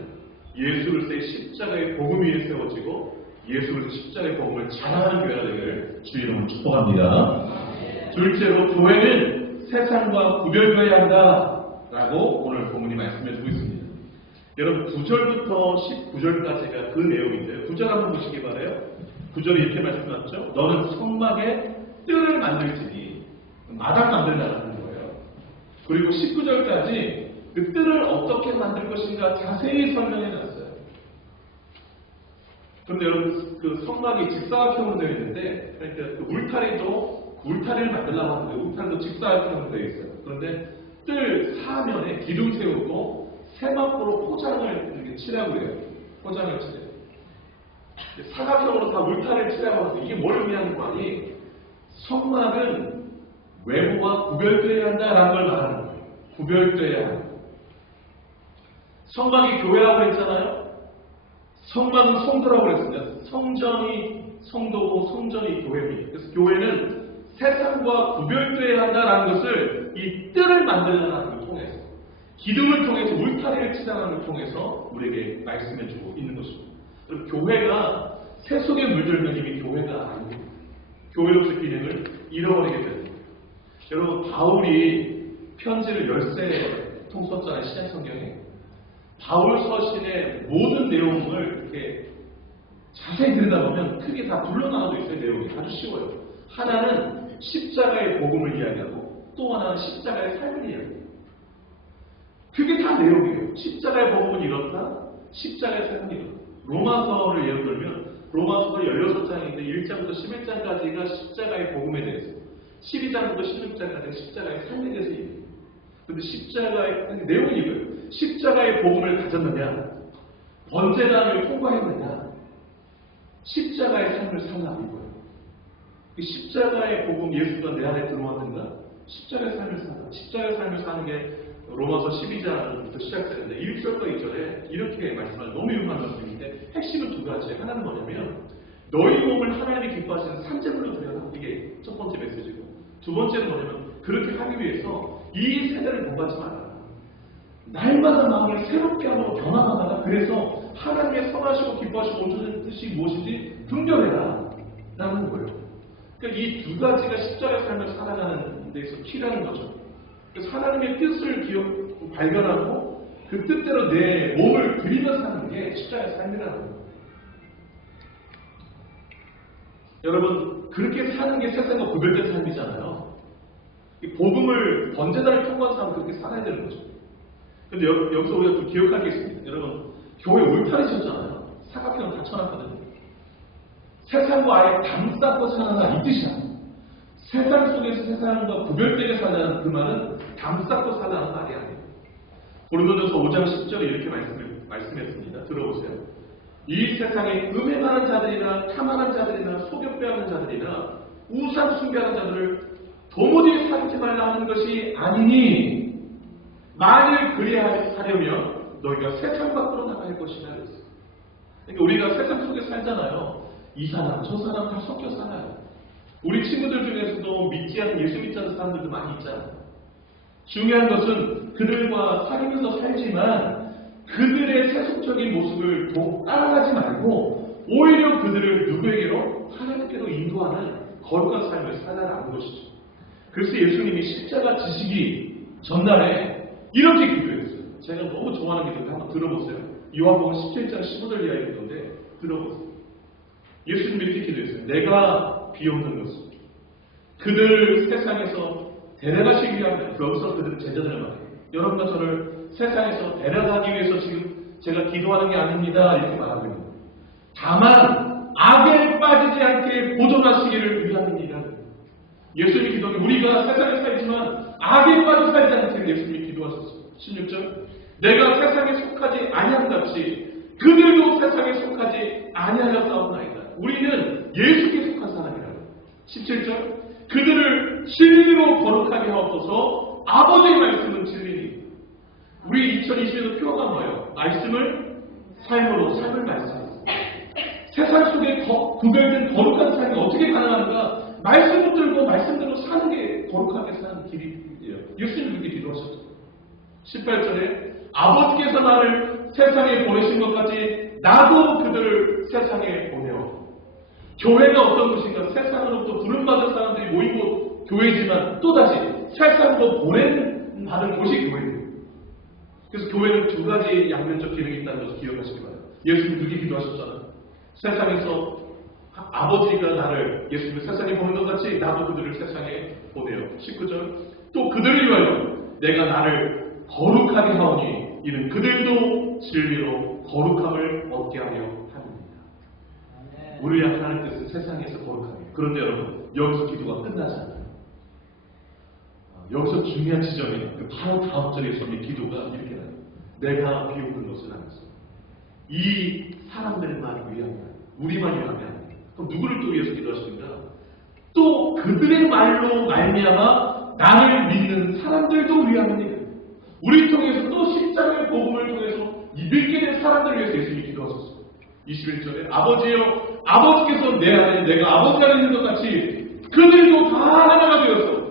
예수 그리스도의 십자가의 복음 위에 세워지고 예수 그리스도 십자가의 복음을 자랑하는 교회가 되기를 주 이름으로 축복합니다. 둘째로, 교회는 세상과 구별되어야 한다라고 오늘 본문이 말씀해주고 있습니다. 여러분, 9절부터 19절까지가 그 내용인데요. 9절 한번 보시기 바라요. 9절에 이렇게 말씀하셨죠. 너는 성막에 뜰을 만들지니 마당 만들라는 거예요. 그리고 19절까지 그 뜰을 어떻게 만들 것인가 자세히 설명해 놨어요. 그런데 여러분, 그 성막이 직사각형으로 되어 있는데, 그러니까 그 울타리를 만들려고 하는데 울타리도 직사각형으로 되어 있어요. 그런데 뜰 사면에 기둥 세우고 세마포로 포장을 이렇게 칠하고 해요. 포장을 칠해요. 사각형으로 다 울타리를 칠하고 하는데 이게 뭘 의미하는 거 아니? 성막은 외부와 구별되어야 한다라는 걸 말하는 거예요. 구별되어야 한다. 성막이 교회라고 했잖아요. 성막은 성도라고 그랬습니다. 성전이 성도고 성전이 교회입니다. 그래서 교회는 세상과 구별되어야 한다라는 것을 이 뜰을 만들라는 걸 통해서, 기둥을 통해서, 울타리를 치닫는 걸 통해서 우리에게 말씀해주고 있는 것입니다. 그럼 교회가 세속에 물들면 이미 교회가 아닙니다. 교회로서의 기능을 잃어버리게 됩니다. 여러분, 바울이 편지를 13통 썼잖아요. 신약성경에. 바울 서신의 모든 내용을 이렇게 자세히 들여다보면 크게 다 둘러나가고 있어요. 내용이 아주 쉬워요. 하나는 십자가의 복음을 이야기하고 또 하나는 십자가의 삶을 이야기해요. 그게 다 내용이에요. 십자가의 복음은 이렇다, 십자가의 삶은 이렇다. 로마서를 예로 들면 로마서가 16장인데 1장부터 11장까지가 십자가의 복음에 대해서, 12장부터 16장까지가 십자가의 삶에 대해서 얘기해요. 그런데 십자가의 내용이 이거예요. 십자가의 복음을 가졌느냐, 번제단을 통과했느냐, 십자가의 삶을 살라 이거예요. 십자가의 복음, 예수가 내 안에 들어왔는가, 십자가의 삶을 사는, 십자가의 삶을 사는 게 로마서 12장부터 시작되는데 1절과 2절에 이렇게 말씀하는 너무 유명한 말씀인데 핵심은 두 가지예요. 하나는 뭐냐면 너희 몸을 하나님이 기뻐하시는 산재물로 드려라. 이게 첫 번째 메시지고, 두 번째는 뭐냐면 그렇게 하기 위해서 이 세대를 본받지 마라. 날마다 마음을 새롭게 하고 변화하다가 그래서 하나님의 선하시고 기뻐하시고 온전한 뜻이 무엇인지 분별해라 라는 거예요. 그러니까 이 두 가지가 십자가의 삶을 살아가는 데서 키라는 거죠. 그래서 하나님의 뜻을 발견하고 그 뜻대로 내 몸을 들이며 사는 게 십자가의 삶이라는 거예요. 여러분, 그렇게 사는 게 세상과 구별된 삶이잖아요. 이 복음을 번제단을 통과한 사람은 그렇게 살아야 되는 거죠. 근데 여기서 우리가 좀 기억할 게 있습니다. 여러분, 교회 울타리셨잖아요. 사각형을 다 쳐놨거든요. 세상과 아예 담쌓고 사는 이 뜻이야. 세상 속에서 세상과 구별되게 살라는 그 말은 담쌓고 살라는 말이 아니에요. 고린도전서 5장 10절에 이렇게 말씀했습니다. 들어보세요. 이 세상에 음행하는 자들이나 탐하는 자들이나 소교 빼앗는 자들이나 우상 숭배하는 자들을 도무지 사귀지 말라 하는 것이 아니니 만일 그리하려면 너희가 세상 밖으로 나갈 것이라 그랬어요. 그러니까 우리가 세상 속에 살잖아요. 이 사람 저 사람 다 섞여 살아요. 우리 친구들 중에서도 믿지 않는, 예수 믿지 않는 사람들도 많이 있잖아요. 중요한 것은 그들과 사귀면서 살지만 그들의 세속적인 모습을 따라가지 말고 오히려 그들을 누구에게로? 하나님께로 인도하는 거룩한 삶을 살아가는 것이죠. 그래서 예수님이 십자가 지시기 전날에 이렇게 기도했어요. 제가 너무 좋아하는 기도인데 한번 들어보세요. 요한복음 17장 15절 이하의 기도인데 들어보세요. 예수님이 이렇게 기도했어요. 내가 비옵는 것은 그들 세상에서 데려가시기 위하여, 여기서 그들은 제자들을 말해요. 여러분과 저를 세상에서 데려가기 위해서 지금 제가 기도하는 게 아닙니다. 이렇게 말하고 있는 거예요. 다만 악에 빠지지 않게 보존하시기를 위함입니다. 예수님이 기도하는 우리가 세상에 살지만 악에 빠져 살지 않게 예수님이 기도하셨어요. 16절 내가 세상에 속하지 아니한 같이 그들도 세상에 속하지 아니하였사옵나이다. 우리는 예수께 속한 사람이라. 17절 그들을 진리로 거룩하게 하옵소서. 아버지의 말씀은 진리니. 우리 2020년도 표어가 뭐예요? 말씀을 삶으로, 삶을 말씀으로. 세상 속에 구별된 거룩한 삶이 어떻게 가능한가? 말씀 붙들고 말씀대로 사는 게 거룩하게 사는 길이에요. 예수님 그렇게 기도하셨죠. 18절에 아버지께서 나를 세상에 보내신 것 같이 나도 그들을 세상에 보내어. 교회가 어떤 곳인가? 세상으로부터 부름받은 사람들이 모인 곳 교회지만 또다시 세상으로 보내받은 곳이 교회예요. 그래서 교회는 두 가지 양면적 기능이 있다는 것을 기억하시기 바랍니다. 예수님 그렇게 기도하셨잖아요. 세상에서 아버지가 나를 예수님을 세상에 보낸 것 같이 나도 그들을 세상에 보내요. 19절 또 그들을 위하여 내가 나를 거룩하게 하오니 이는 그들도 진리로 거룩함을 얻게 하려 함입니다. 우리를 향하는 뜻은 세상에서 거룩하게. 그런데 여러분 여기서 기도가 끝나지 않아요. 여기서 중요한 지점이 바로 다음 절에 예수님의 기도가 이렇게 나요. 내가 비웃는 것은 아니었어. 이 사람들만 위하면 우리만 위하면 그럼 누구를 또 위해서 기도하십니까? 또 그들의 말로 말미암아 나를 믿는 사람들도 위함이니라. 우리 통해서 또 십자가의 복음을 통해서 믿게 된 사람들을 위해서 예수님이 기도하셨어요. 21절에 아버지여 아버지께서 내 안에 내가 아버지 안에 있는 것 같이 그들도 다 하나가 되어서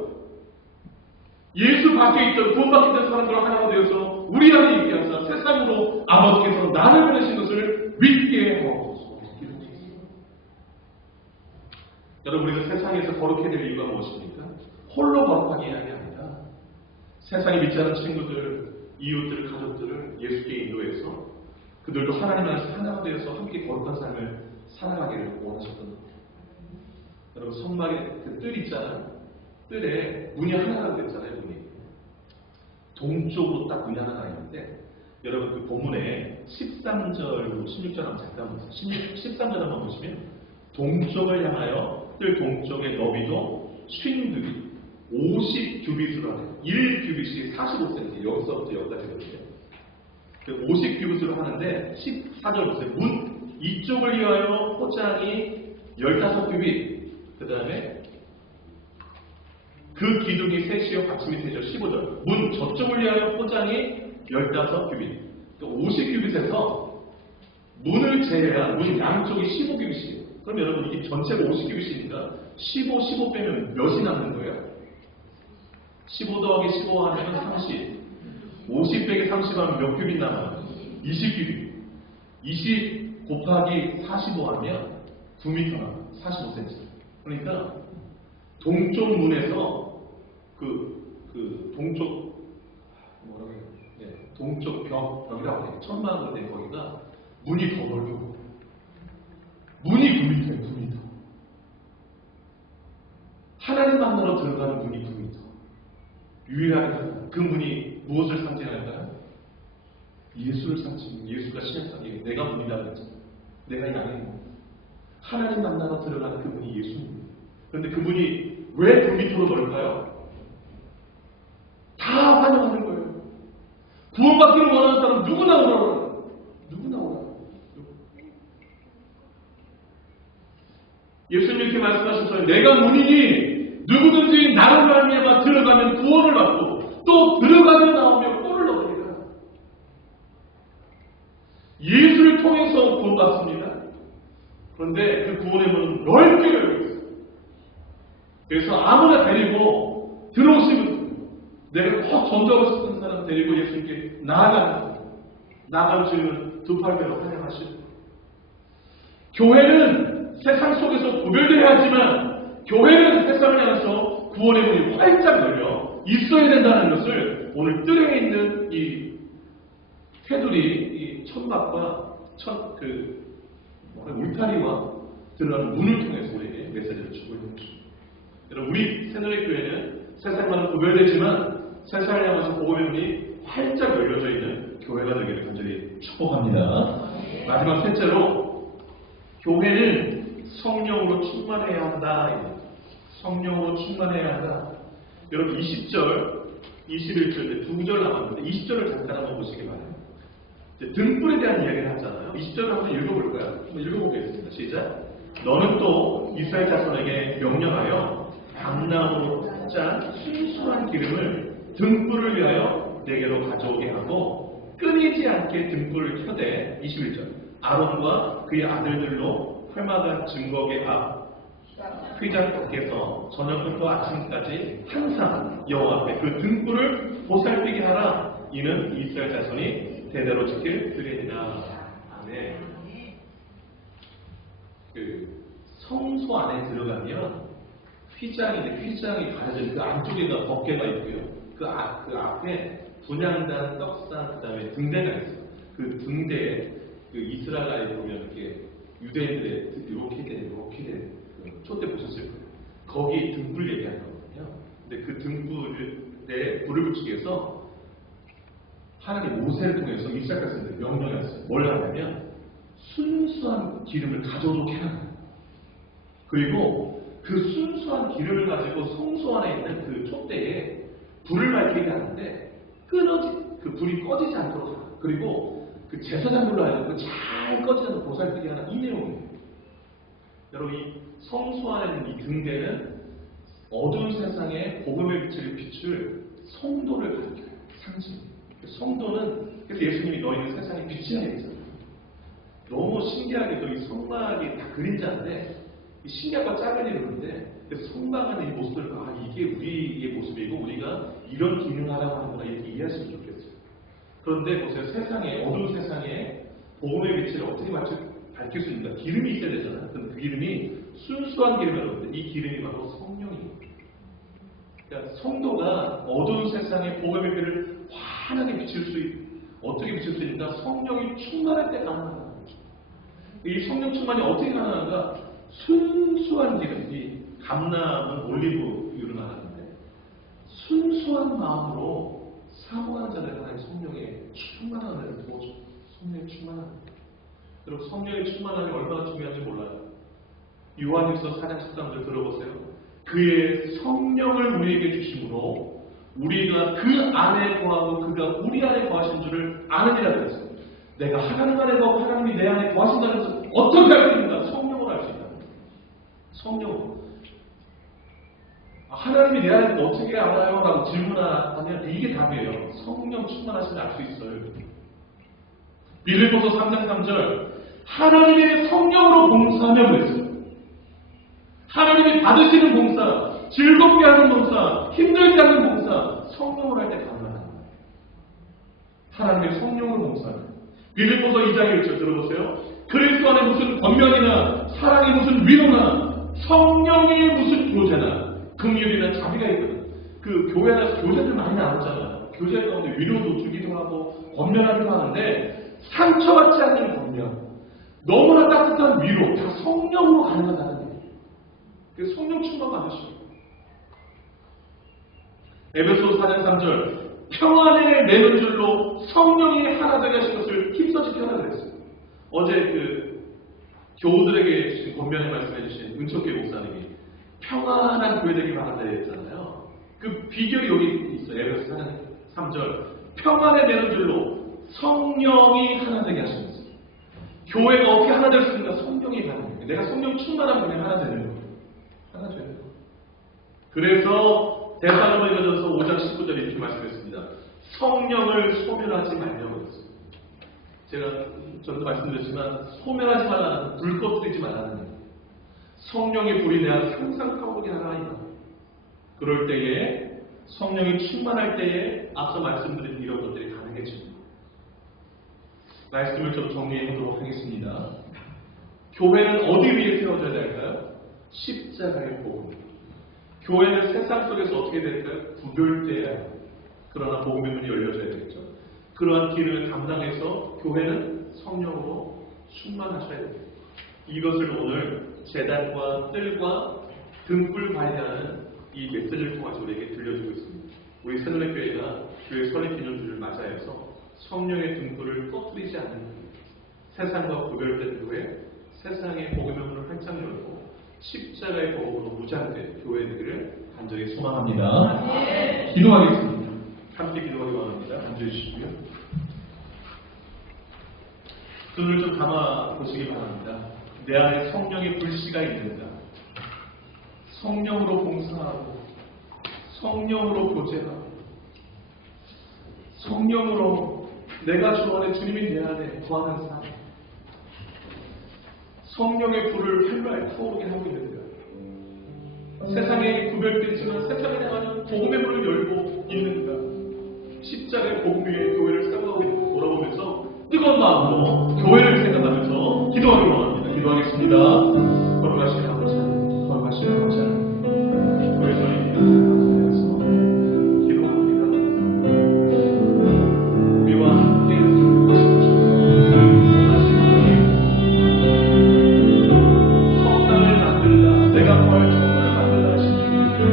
예수 밖에 있던 구원받게 된 사람들 하나가 되어서 우리 안에 있게 하사 세상으로 아버지께서 나를 보내신 것을 믿게 하옵소서. 여러분 우리가 세상에서 거룩해야 될 이유가 무엇입니까? 홀로 거룩하게 하는 게 아니라 세상에 믿지 않는 친구들, 이웃들, 가족들을 예수께 인도해서 그들도 하나님 안에서 하나가 되어서 함께 거룩한 삶을 살아가기를 원하셨던 겁니다. 여러분 성막에 그 뜰 있잖아요. 뜰에 문이 하나가 됐잖아요. 문이 동쪽으로 딱 문이 하나가 있는데 여러분 그 본문에 13절, 16절 한번 잠깐 보세요. 13절 한번 보시면 동쪽을 향하여 뜰 동쪽의 너비도 50규빗 50규빗으로 하네요. 1규빗이 45cm 여기서부터 여기까지거든요. 50규빗으로 하는데 14절 보세요. 문 이쪽을 위하여 포장이 15규빗 그 다음에 그 기둥이 셋이요 받침이 되죠. 15절 문 저쪽을 위하여 포장이 15규빗 50규빗에서 문을 제외한 문 양쪽이 15규빗이에요. 그럼 여러분 이게 전체가 50규빗이니까 15 빼면 몇이 남는 거예요? 15 더하기 15 하면 30 50 빼기 30 하면 몇 규빗 남아요? 20규빗 20 곱하기 45 하면 9m 남아요. 45cm 그러니까 동쪽 문에서 그 동쪽 뭐라고 해요? 네, 동쪽 벽이라고 해요. 천막인데 거기가 문이 더 넓고 문이 9m예요. 9m. 하나님 만나러 들어가는 문이 9m. 유일하게 그 문이 무엇을 상징할까요? 예수를 상징. 예수가 신약성에 내가 문이다 그랬잖아요. 내가 양의 문. 하나님 만나러 들어가는 그 문이 예수입니다. 그런데 그 문이 왜 9m로 넓을까요? 다 환영하는 거예요. 구원받기를 원하는 사람 누구나 오라고. 누구나 오라고. 예수님 이렇게 말씀하셨어요. 내가 문이니 누구든지 나를 말미암아 들어가면 구원을 받고 또 들어가며 나오며 꼴을 얻으리라. 예수를 통해서 구원받습니다. 그런데 그 구원의 문은 넓게 열려 있어요. 그래서 아무나 데리고 들어오시면 내가 꼭 전도하고 싶은 사람 데리고 예수님께 나아가는 주님은 두 팔배로 환영하시고 교회는 세상 속에서 구별되어야 하지만 교회는 세상을 향해서 구원의 문이 활짝 열려 있어야 된다는 것을 오늘 뜰에 있는 이 테두리, 이 천막과 울타리와 들어가는 문을 통해서 우리에게 메시지를 주고 있는 것입니다. 여러분, 우리 새누리 교회는 세상과는 구별되지만 세상을 향해서 복음의 문이 활짝 열려져 있는 교회가 되기를 간절히 축복합니다. 마지막 셋째로, 교회는 성령으로 충만해야 한다. 성령으로 충만해야 한다. 여러분 20절, 21절, 2절 남았는데 20절을 잠깐 한번 보시기 바랍니다. 등불에 대한 이야기를 하잖아요. 20절을 한번 읽어볼까요? 한번 읽어보겠습니다. 시작. 너는 또 이스라엘 자손에게 명령하여 감나무로 짠 순수한 기름을 등불을 위하여 내게로 가져오게 하고 끊이지 않게 등불을 켜되 21절 아론과 그의 아들들로 회막한 증거계 앞 휘장 밖에서 저녁부터 아침까지 항상 여호와 앞에 그 등불을 보살피게 하라. 이는 이스라엘 자손이 대대로 지킬 규례니라. 네. 그 성소 안에 들어가면 휘장이 가려진 그 안쪽에가 법궤가 있고요. 그 앞에 분향단, 떡상, 그 다음에 등대가 있어요. 그 등대에 그 이스라엘에 보면 이렇게 유대인들의 이렇게 된 촛대 보셨을 거예요. 거기 등불 얘기하는 거거든요. 근데 그 등불에 불을 붙이기 위해서 하나님 모세를 통해서 이스라엘 백성들에게 명령했어요. 뭘 하냐면 순수한 기름을 가져오게 하는 거예요. 그리고 그 순수한 기름을 가지고 성소 안에 있는 그 촛대에 불을 밝히게 하는데 그 불이 꺼지지 않도록 하는 거예요. 그리고 그 제사장들로 하여금 잘 꺼지지 않도록 보살피게 하는 이 내용이에요. 여러분, 이 성소 안에 있는 이 등대는 어두운 세상에 복음의 빛을 비출 성도를 가리켜요. 상징. 성도는, 그래서 예수님이 너희는 세상에 빛이라 했잖아요. 너무 신기하게도 이 성막이 다 그림자인데 이 신약과 짝을 이루는데 성막하는 이 모습을 이게 우리의 모습이고 우리가 이런 기능하라고 하는구나 이렇게 이해하시면 좋겠어요. 그런데 보세요. 어두운 세상에 복음의 빛을 어떻게 밝힐 수 있는가? 기름이 있어야 되잖아요. 그 기름이 순수한 기름이라는데 이 기름이 바로 성령이에요. 그러니까 성도가 어두운 세상에 복음의 빛을 환하게 어떻게 비칠 수 있는가? 성령이 충만할 때 가능합니다. 이 성령 충만이 어떻게 가능한가? 순수한 기름, 이 감나무, 올리브유를 말하는데 순수한 마음으로 사모하는 자들 하나님 성령에 충만하는 거죠. 성령에 충만하는 거. 여러분, 성령의 충만함이 얼마나 중요한지 몰라요. 요한일서 4장 13절 들어보세요. 그의 성령을 우리에게 주심으로 우리가 그 안에 거하고 그가 우리 안에 거하신 줄을 아느니라 그랬어요. 내가 하나님 안에 거하고 하나님이 내 안에 거하신다는 것을 어떻게 알 수 있는가? 성령으로 알 수 있다. 성령으로. 하나님이 내 안에 어떻게 알아요? 라고 질문하면 이게 답이에요. 성령 충만하시면 알 수 있어요. 빌립보서 3장 3절 하나님의 성령으로 봉사하며 그랬어요. 하나님이 받으시는 봉사, 즐겁게 하는 봉사, 힘들지 않는 봉사, 성령으로 할 때 가능합니다. 하나님의 성령으로 봉사하는. 빌립보서 2장 1절 들어보세요. 그리스도 안에 무슨 권면이나 사랑이 무슨 위로나 성령이 무슨 교제나 긍휼이나 자비가 있거든. 그 교회 안에서 교제들 많이 나눴잖아요. 교제 가운데 위로도 주기도 하고 권면하기도 하는데 상처받지 않는 권면, 너무나 따뜻한 위로, 다 성령으로 가능하다는 얘기예요. 그래서 성령 충만 받으시고 에베소 4장 3절 평안을 내는 줄로 성령이 하나 되게 하신 것을 힘써 지켜라 그랬어요. 어제 그 교우들에게 주신 권면을 말씀해 주신 은총교 목사님이 평안한 교회 되기 바란다 했잖아요. 그 비결이 여기 있어요. 에베소 4장 3절 평안을 내는 줄로 성령이 하나 되게 하신 것을. 교회가 어떻게 하나 될 수 있는가? 성령이 가능해요. 내가 성령 충만한 분이 하나 되는 거예요. 하나 되는 거예요. 그래서 데살로니가전서 5장 19절에 이렇게 말씀했습니다. 성령을 소멸하지 말려고 했어요. 제가 전도 말씀드렸지만 소멸하지 말라는, 불 꺼뜨리지 말라는 거예요. 성령의 불이 내 안에 항상 타오르게 하라. 그럴 때에 성령이 충만할 때에 앞서 말씀드린 이런 것들이 가능해집니다. 말씀을 좀 정리해 보도록 하겠습니다. 교회는 어디 위에 세워져야 될까요? 십자가의 복음. 교회는 세상 속에서 어떻게 될까요? 구별돼야 해요. 그러나 복음의 문이 열려져야 되겠죠. 그러한 기능을 담당해서 교회는 성령으로 충만하셔야 됩니다. 이것을 오늘 제단과 뜰과 등불 관리하는 이 메시지를 통해서 우리에게 들려주고 있습니다. 우리 새누리교회가 교회 설립 기념주를 맞이하여서 성령의 등불을 꺼뜨리지 않는 세상과 구별된 교회, 세상의 복음의 문을 활짝 열고 십자가의 복음으로 무장된 교회 되기를 간절히 소망합니다. 기도하겠습니다. 함께 기도하기 원합니다. 앉아주시고요. 눈을 좀 감아 보시기 바랍니다. 내 안에 성령의 불씨가 있는가? 성령으로 봉사하고 성령으로 교제하고 성령으로 내가 좋아하는 주님이 내 안에 거하는 삶, 성령의 불을 활발 타오르게 하고 있는가? 세상에 구별되지만 세상에 향하는 복음의 문을 열고 있는가? 십자가의 복음 위에 교회를 세워가고 있는 걸 돌아보면서 뜨거운 마음으로 교회를 생각하면서 기도하기 원합니다. 기도하겠습니다. 걸어가시는 아버지 하나님, 걸어가시는 아버지 하나님, 교회 저희입니다. 감사해서 기도합니다. 우리와 함께 하시옵소서. 성당을 만들라, 내가 거할 성전을 만들라 하신 주님,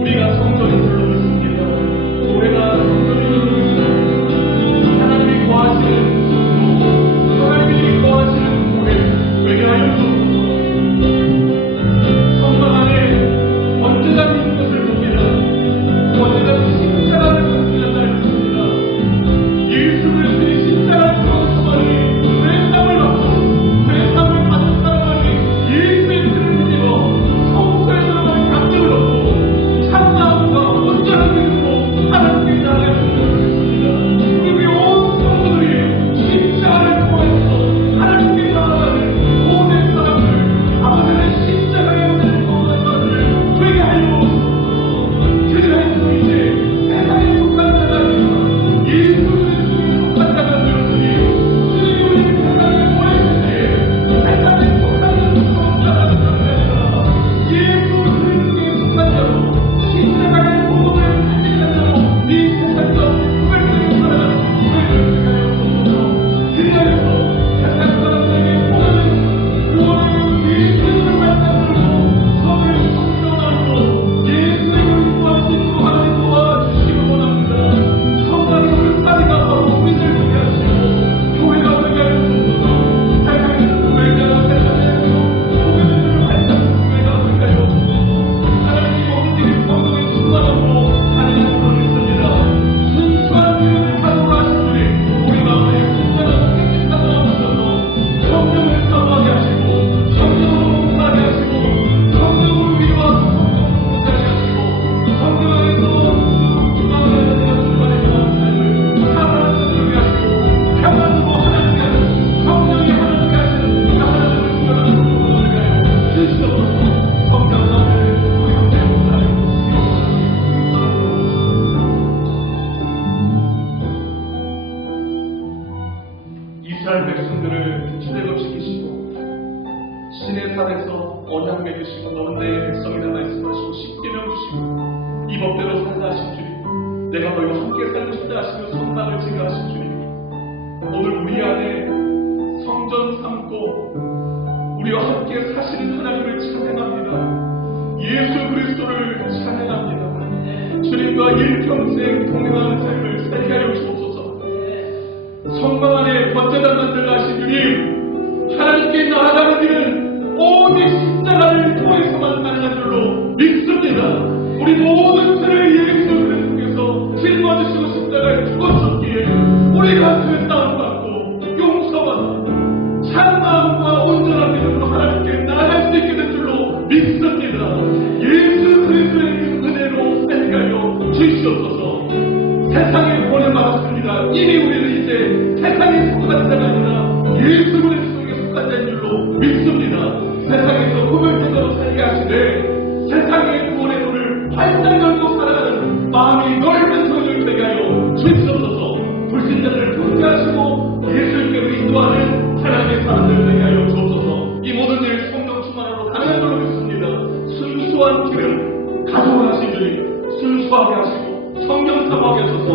우리가 성전인 줄로 믿습니다. 교회가 성전인 줄로 믿습니다. 하나님이 거하시는 성도, 하나님이 거하시는 교회 되게 하여 주옵소서. 성당 안에 언제나 있는 것을 봅니다. 언제나 십자가를 감춘다는 것입니다. 예수 그리스도의 십자가를 통해서만이 회상을 받고 회상을 받은 사람만이 예수의 뜻을 믿고 성소에 들어가는 감정을 얻고 참마음과 온전한 믿음으로 하나님께 나아갈 수 있습니다. 우리 온 성도들이 십자가를 통해서 하나님께 나아가는 모든 사람들, 아버지는 십자가에 오는 모든 사람들을 되게 하여 주옵소서. 그리하여 이제 세상에 속한 자가 아니라 예수 그리스도에 속한 자가 되었으니 주님이 우리를 세상에 보내시되 세상에 속한 자가 되었으나 예수 그리스도에 속한 자로 십자가의 복음을 간직한 자로 이 세상과 구별되게 살아가는 교회를 하여 주옵소서. 그리하여서 세상 사람들에게 복음을 구원하여 예수님을 말씀으로 성을 성령하고 예수의 기뻐하시고 하나님 도와주시기 원합니다. 성당의 불사리가 바로 우리들 되게 하시고 교회가 되게 하여 주옵소서. 세상에서 교회가 세상에서 복음을 활짝 교회가 되게 하여 주옵소서. 하나님이 모든 성령의 충만함으로 하나님 부르겠습니다. 순수한 교회를 가져오라 하시니 우리 마음에 순전한 깨끗한 마음 주셔서 성령을 사모하게 하시고 성령으로 봉사하게 하시고 성령으로 위로하고 성령으로 교제하게 하시고 성령 안에서 주관하는 자가 주관의 모든 삶을 살아가게 하시고 평안으로 하나님께 하는 성령이 하나님께 하시는 하나님을 주관하는 성도를 되게 하여 주시옵소서. 성령 나를 우리 함께 봉사하여 이스라엘 백성들을 출애굽시키시고 신의 산에서 언약 맺으시고 너는 내 백성이라 말씀하시고 십계명 주시고 이 법대로 살라 하신 주님, 내가 너희와 함께 살고 싶다 하시며 성막을 지게 하신 주님, 오늘 우리 안에 성전 삼고 우리와 함께 사시는 하나님을 찬양합니다. 예수 그리스도를 찬양합니다. 주님과 일평생 동행하는 삶을 살게 하여 주옵소서. 성막 안에 번제단 만들라 하신 주님, 하나님께 나아가는 길은 오직 십자가를 통해서만 가능한 줄로 믿습니다. 우리 모든 죄를 예수 그리스도께서 짊어지시고 십자가에 죽었었기에 우리가 그 다운받고 용서받고 참마음과 온전한 믿음으로 하나님께 나아갈 수 있게 된 줄로 믿습니다. 예수 그리스도의 은혜로 살게 하여 주시옵소서. 세상에 보내받았습니다. 이미 우리는 이제 세상에 속한 자가 아니라 예수 그리스도에 속한 자인 줄로 믿습니다. 세상에서 구별되도록 살게 하시되 세상의 구원의 문을 활짝 열고 살아가는 마음이 넓은 성을 되게 하여 주시옵소서. 불신자들을 통제하시고 예수께로 인도하는 하나님의 사람들 되게 하여 주옵소서. 이 모든 일 성령 충만으로 가능한 걸로 믿습니다. 순수한 수고한 길은 가져가신 주님 순수하게 하시고 성령 사모하게 하셔서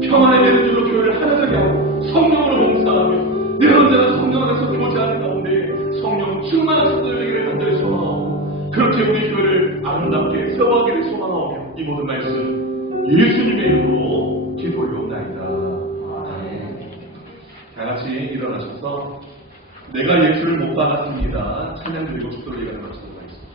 평안의 메시지로 교회를 하나되게 하고 성령으로 봉사하며 내 언제나 성령 안에서 교제하는 가운데 성령 충만한 성도들 되기를 간절히 소망하고 그렇게 우리 교회를 아름답게 세워가기를 소망하며 이 모든 말씀 예수님의 이름으로 기도 올려옵나이다. 아멘. 다 같이 일어나셔서 내가 예수를 못 받았습니다. 찬양 드리고 축도를 예배를 마치도록 하겠습니다.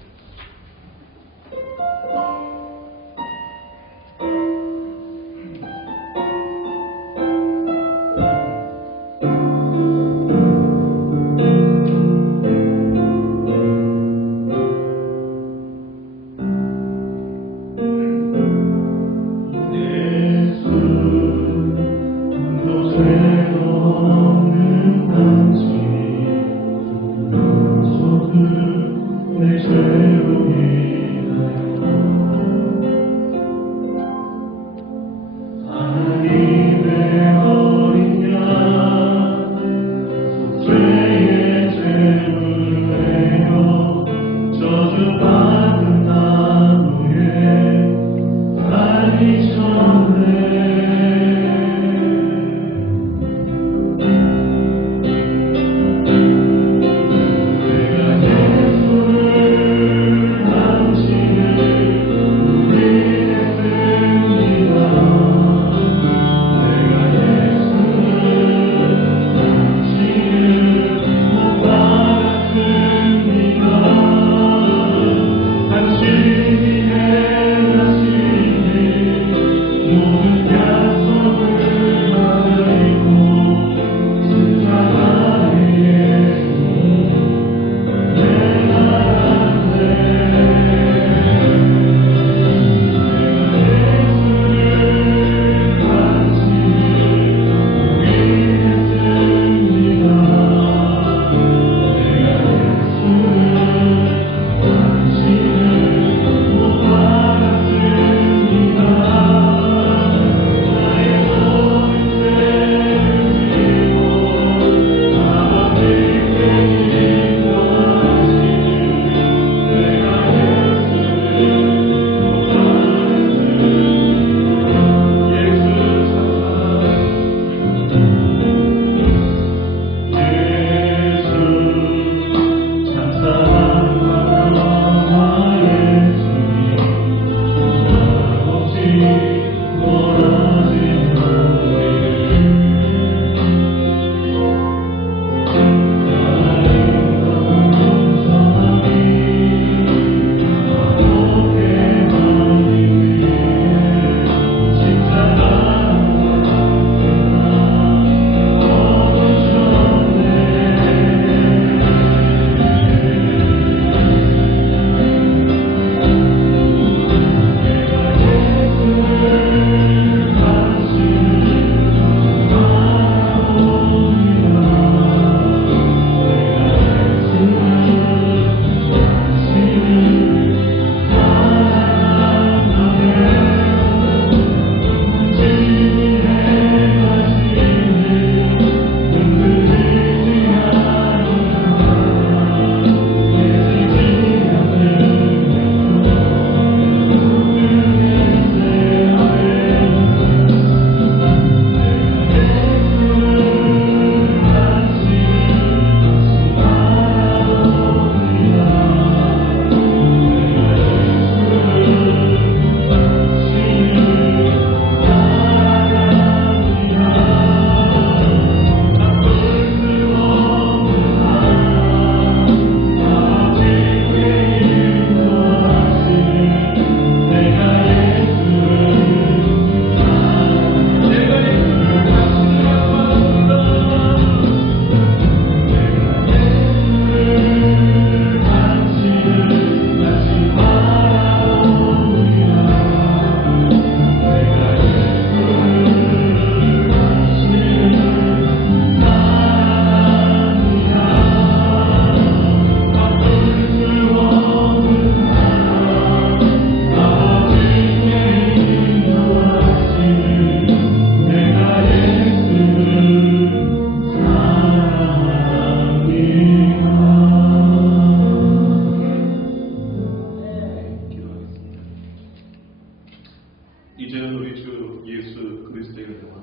예수 그리스도의 은혜와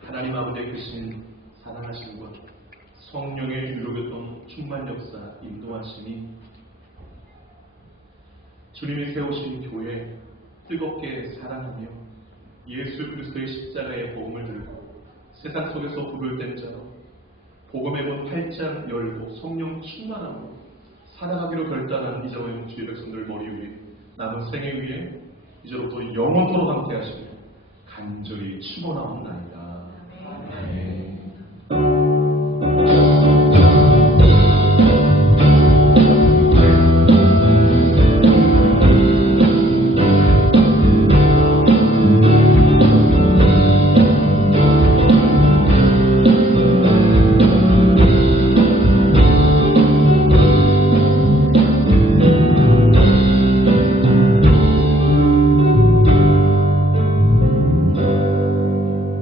하나님 아버지의 크신 사랑하신 것, 성령의 유로교통 충만 역사 인도하심이 주님이 세우신 교회 뜨겁게 사랑하며 예수 그리스도의 십자가의 복음을 들고 세상 속에서 불을 뗀 자로 복음의 문 8장 열고 성령 충만함으로 살아가기로 결단한 이제는 주의 백성들 머리 위에 남은 생애 위에 이제로부터 영원토록 함께 하시며 간절히 축원하옵나이다. 아멘.